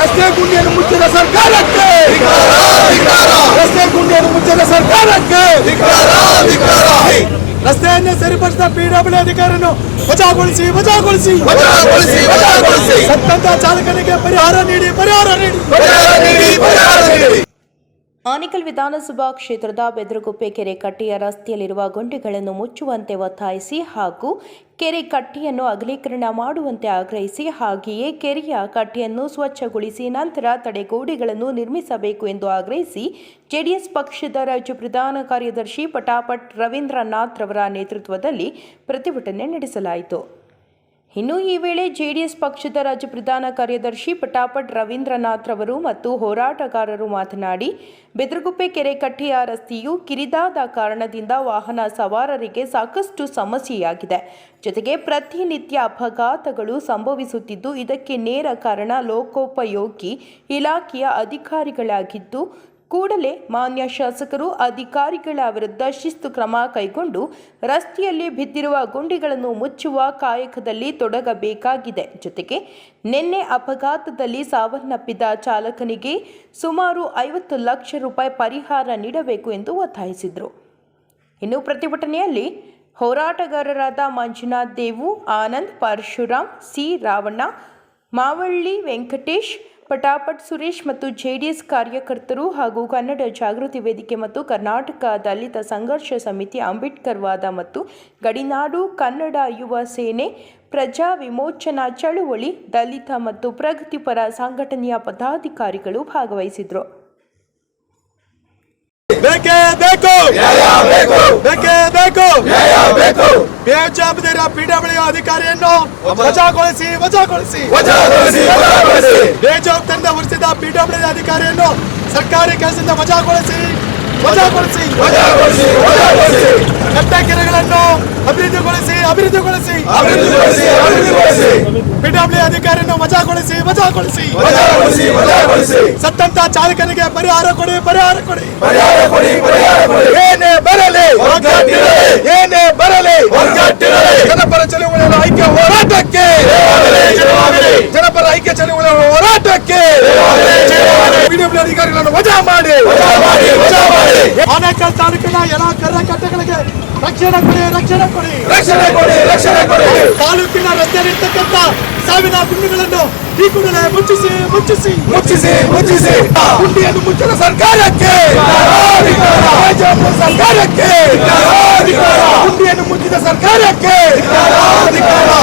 ರಸ್ತೆ ಗುಂಡಿಯನ್ನು ಮುಚ್ಚಿದ ಸರ್ಕಾರಕ್ಕೆ. ರಸ್ತೆ ಗುಂಡಿಯನ್ನು ಮುಚ್ಚಿದ ಸರ್ಕಾರಕ್ಕೆ. ರಸ್ತೆಯನ್ನೇ ಸರಿಪಡಿಸಿದ ಪಿಡಬ್ಲ್ಯೂ ಅಧಿಕಾರಿಯನ್ನು ವಜಾಗೊಳಿಸಿ ವಜಾಗೊಳಿಸಿ. ಸತ್ತಂತ ಚಾಲಕನಿಗೆ ಪರಿಹಾರ ನೀಡಿ ಪರಿಹಾರ ನೀಡಿ. ಆನೇಕಲ್ ವಿಧಾನಸಭಾ ಕ್ಷೇತ್ರದ ಬೆದರಗುಪ್ಪೆ ಕೆರೆ ಕಟ್ಟೆಯ ರಸ್ತೆಯಲ್ಲಿರುವ ಗುಂಡಿಗಳನ್ನು ಮುಚ್ಚುವಂತೆ ಒತ್ತಾಯಿಸಿ ಹಾಗೂ ಕೆರೆ ಕಟ್ಟೆಯನ್ನು ಅಗಲೀಕರಣ ಮಾಡುವಂತೆ ಆಗ್ರಹಿಸಿ ಹಾಗೆಯೇ ಕೆರೆಯ ಕಟ್ಟೆಯನ್ನು ಸ್ವಚ್ಛಗೊಳಿಸಿ ನಂತರ ತಡೆಗೋಡೆಗಳನ್ನು ನಿರ್ಮಿಸಬೇಕು ಎಂದು ಆಗ್ರಹಿಸಿ ಜೆಡಿಎಸ್ ಪಕ್ಷದ ರಾಜ್ಯ ಪ್ರಧಾನ ಕಾರ್ಯದರ್ಶಿ ಪಟಾಪಟ್ ರವೀಂದ್ರನಾಥ್ ರವರ ನೇತೃತ್ವದಲ್ಲಿ ಪ್ರತಿಭಟನೆ ನಡೆಸಲಾಯಿತು. ಇನ್ನು ಈ ವೇಳೆ ಜೆಡಿಎಸ್ ಪಕ್ಷದ ರಾಜ್ಯ ಪ್ರಧಾನ ಕಾರ್ಯದರ್ಶಿ ಪಟಾಪಟ್ ರವೀಂದ್ರನಾಥ್ ರವರು ಮತ್ತು ಹೋರಾಟಗಾರರು ಮಾತನಾಡಿ, ಬೆದರಗುಪ್ಪೆ ಕೆರೆ ಕಟ್ಟೆಯ ರಸ್ತೆಯು ಕಿರಿದಾದ ಕಾರಣದಿಂದ ವಾಹನ ಸವಾರರಿಗೆ ಸಾಕಷ್ಟು ಸಮಸ್ಯೆಯಾಗಿದೆ. ಜೊತೆಗೆ ಪ್ರತಿನಿತ್ಯ ಅಪಘಾತಗಳು ಸಂಭವಿಸುತ್ತಿದ್ದು, ಇದಕ್ಕೆ ನೇರ ಕಾರಣ ಲೋಕೋಪಯೋಗಿ ಇಲಾಖೆಯ ಅಧಿಕಾರಿಗಳಾಗಿದ್ದು ಕೂಡಲೇ ಮಾನ್ಯ ಶಾಸಕರು, ಅಧಿಕಾರಿಗಳ ವಿರುದ್ಧ ಶಿಸ್ತು ಕ್ರಮ ಕೈಗೊಂಡು ರಸ್ತೆಯಲ್ಲಿ ಬಿದ್ದಿರುವ ಗುಂಡಿಗಳನ್ನು ಮುಚ್ಚುವ ಕಾಯಕದಲ್ಲಿ ತೊಡಗಬೇಕಾಗಿದೆ. ಜೊತೆಗೆ ನಿನ್ನೆ ಅಪಘಾತದಲ್ಲಿ ಸಾವನ್ನಪ್ಪಿದ ಚಾಲಕನಿಗೆ ಸುಮಾರು ಐವತ್ತು ಲಕ್ಷ ರೂಪಾಯಿ ಪರಿಹಾರ ನೀಡಬೇಕು ಎಂದು ಒತ್ತಾಯಿಸಿದರು. ಇನ್ನು ಪ್ರತಿಭಟನೆಯಲ್ಲಿ ಹೋರಾಟಗಾರರಾದ ಮಂಜುನಾಥ್ ದೇವು, ಆನಂದ್ ಪರಶುರಾಮ್, ಸಿ ರಾವಣ್ಣ ಮಾವಳ್ಳಿ ವೆಂಕಟೇಶ್ ಪಟಾಪಟ್ ಸುರೇಶ್ ಮತ್ತು ಜೆಡಿಎಸ್ ಕಾರ್ಯಕರ್ತರು ಹಾಗೂ ಕನ್ನಡ ಜಾಗೃತಿ ವೇದಿಕೆ ಮತ್ತು ಕರ್ನಾಟಕ ದಲಿತ ಸಂಘರ್ಷ ಸಮಿತಿ ಅಂಬೇಡ್ಕರ್ ವಾದ ಮತ್ತು ಗಡಿನಾಡು ಕನ್ನಡ ಯುವ ಸೇನೆ ಪ್ರಜಾ ವಿಮೋಚನಾ ಚಳುವಳಿ, ದಲಿತ ಮತ್ತು ಪ್ರಗತಿಪರ ಸಂಘಟನೆಯ ಪದಾಧಿಕಾರಿಗಳು ಭಾಗವಹಿಸಿದರು. ಬೇಕೇ ಬೇಕು ಬೇಜವಾಬ್ದಾರಿಯ ಪಿಡಬ್ಲ್ಯೂ ಅಧಿಕಾರಿಯನ್ನು ವಜಾಗೊಳಿಸಿ ವಜಾಗೊಳಿಸಿ. ಬೇಜವಾಬ್ದಾರಿಯಿಂದ ಹೊರಿಸಿದ ಪಿಡಬ್ಲ್ಯೂ ಅಧಿಕಾರಿಯನ್ನು ಸರ್ಕಾರಿ ಕೆಲಸದಿಂದ ವಜಾಗೊಳಿಸಿ ವಜಾಗೊಳಿಸಿ. ಕೆರೆಗಳನ್ನು ಅಭಿವೃದ್ಧಿಗೊಳಿಸಿ ಅಭಿವೃದ್ಧಿಗೊಳಿಸಿ. ಪಿಡಬ್ಲ್ಯೂ ಅಧಿಕಾರಿಯನ್ನು ವಜಾಗೊಳಿಸಿ ವಜಾಗೊಳಿಸಿ. ಸತ್ತಂತ ಚಾಲಕನಿಗೆ ಪರಿಹಾರ ಕೊಡಿ ಪರಿಹಾರ ಕೊಡಿ. ಏನೇ ಬರಲಿ ಅಧಿಕಾರಿಗಳನ್ನು ವಜಾ ಮಾಡಿ. ಆನೇಕಲ್ ತಾಲೂಕಿನ ಎಲ್ಲ ಕರ್ರ ಕಟ್ಟೆಗಳಿಗೆ ರಕ್ಷಣೆ ಕೊಡಿ ರಕ್ಷಣೆ ಕೊಡಿ. ರಕ್ಷಣೆ ಕೊಡಿ ರಕ್ಷಣೆ ಕೊಡಿ. ತಾಲೂಕಿನ ರಸ್ತೆಯಲ್ಲಿರ್ತಕ್ಕಂಥ ಸಾವಿನ ಗುಂಡಿಗಳನ್ನು ಈ ಕೂಡಲೇ ಮುಚ್ಚಿಸಿ ಮುಚ್ಚಿಸಿ. ಮುಚ್ಚಿಸಿ ಮುಚ್ಚಿಸಿ. ಗುಂಡಿಯನ್ನು ಮುಚ್ಚಿದ ಸರ್ಕಾರಕ್ಕೆ. ಸರ್ಕಾರಕ್ಕೆ. ಮುಚ್ಚಿದ ಸರ್ಕಾರಕ್ಕೆ.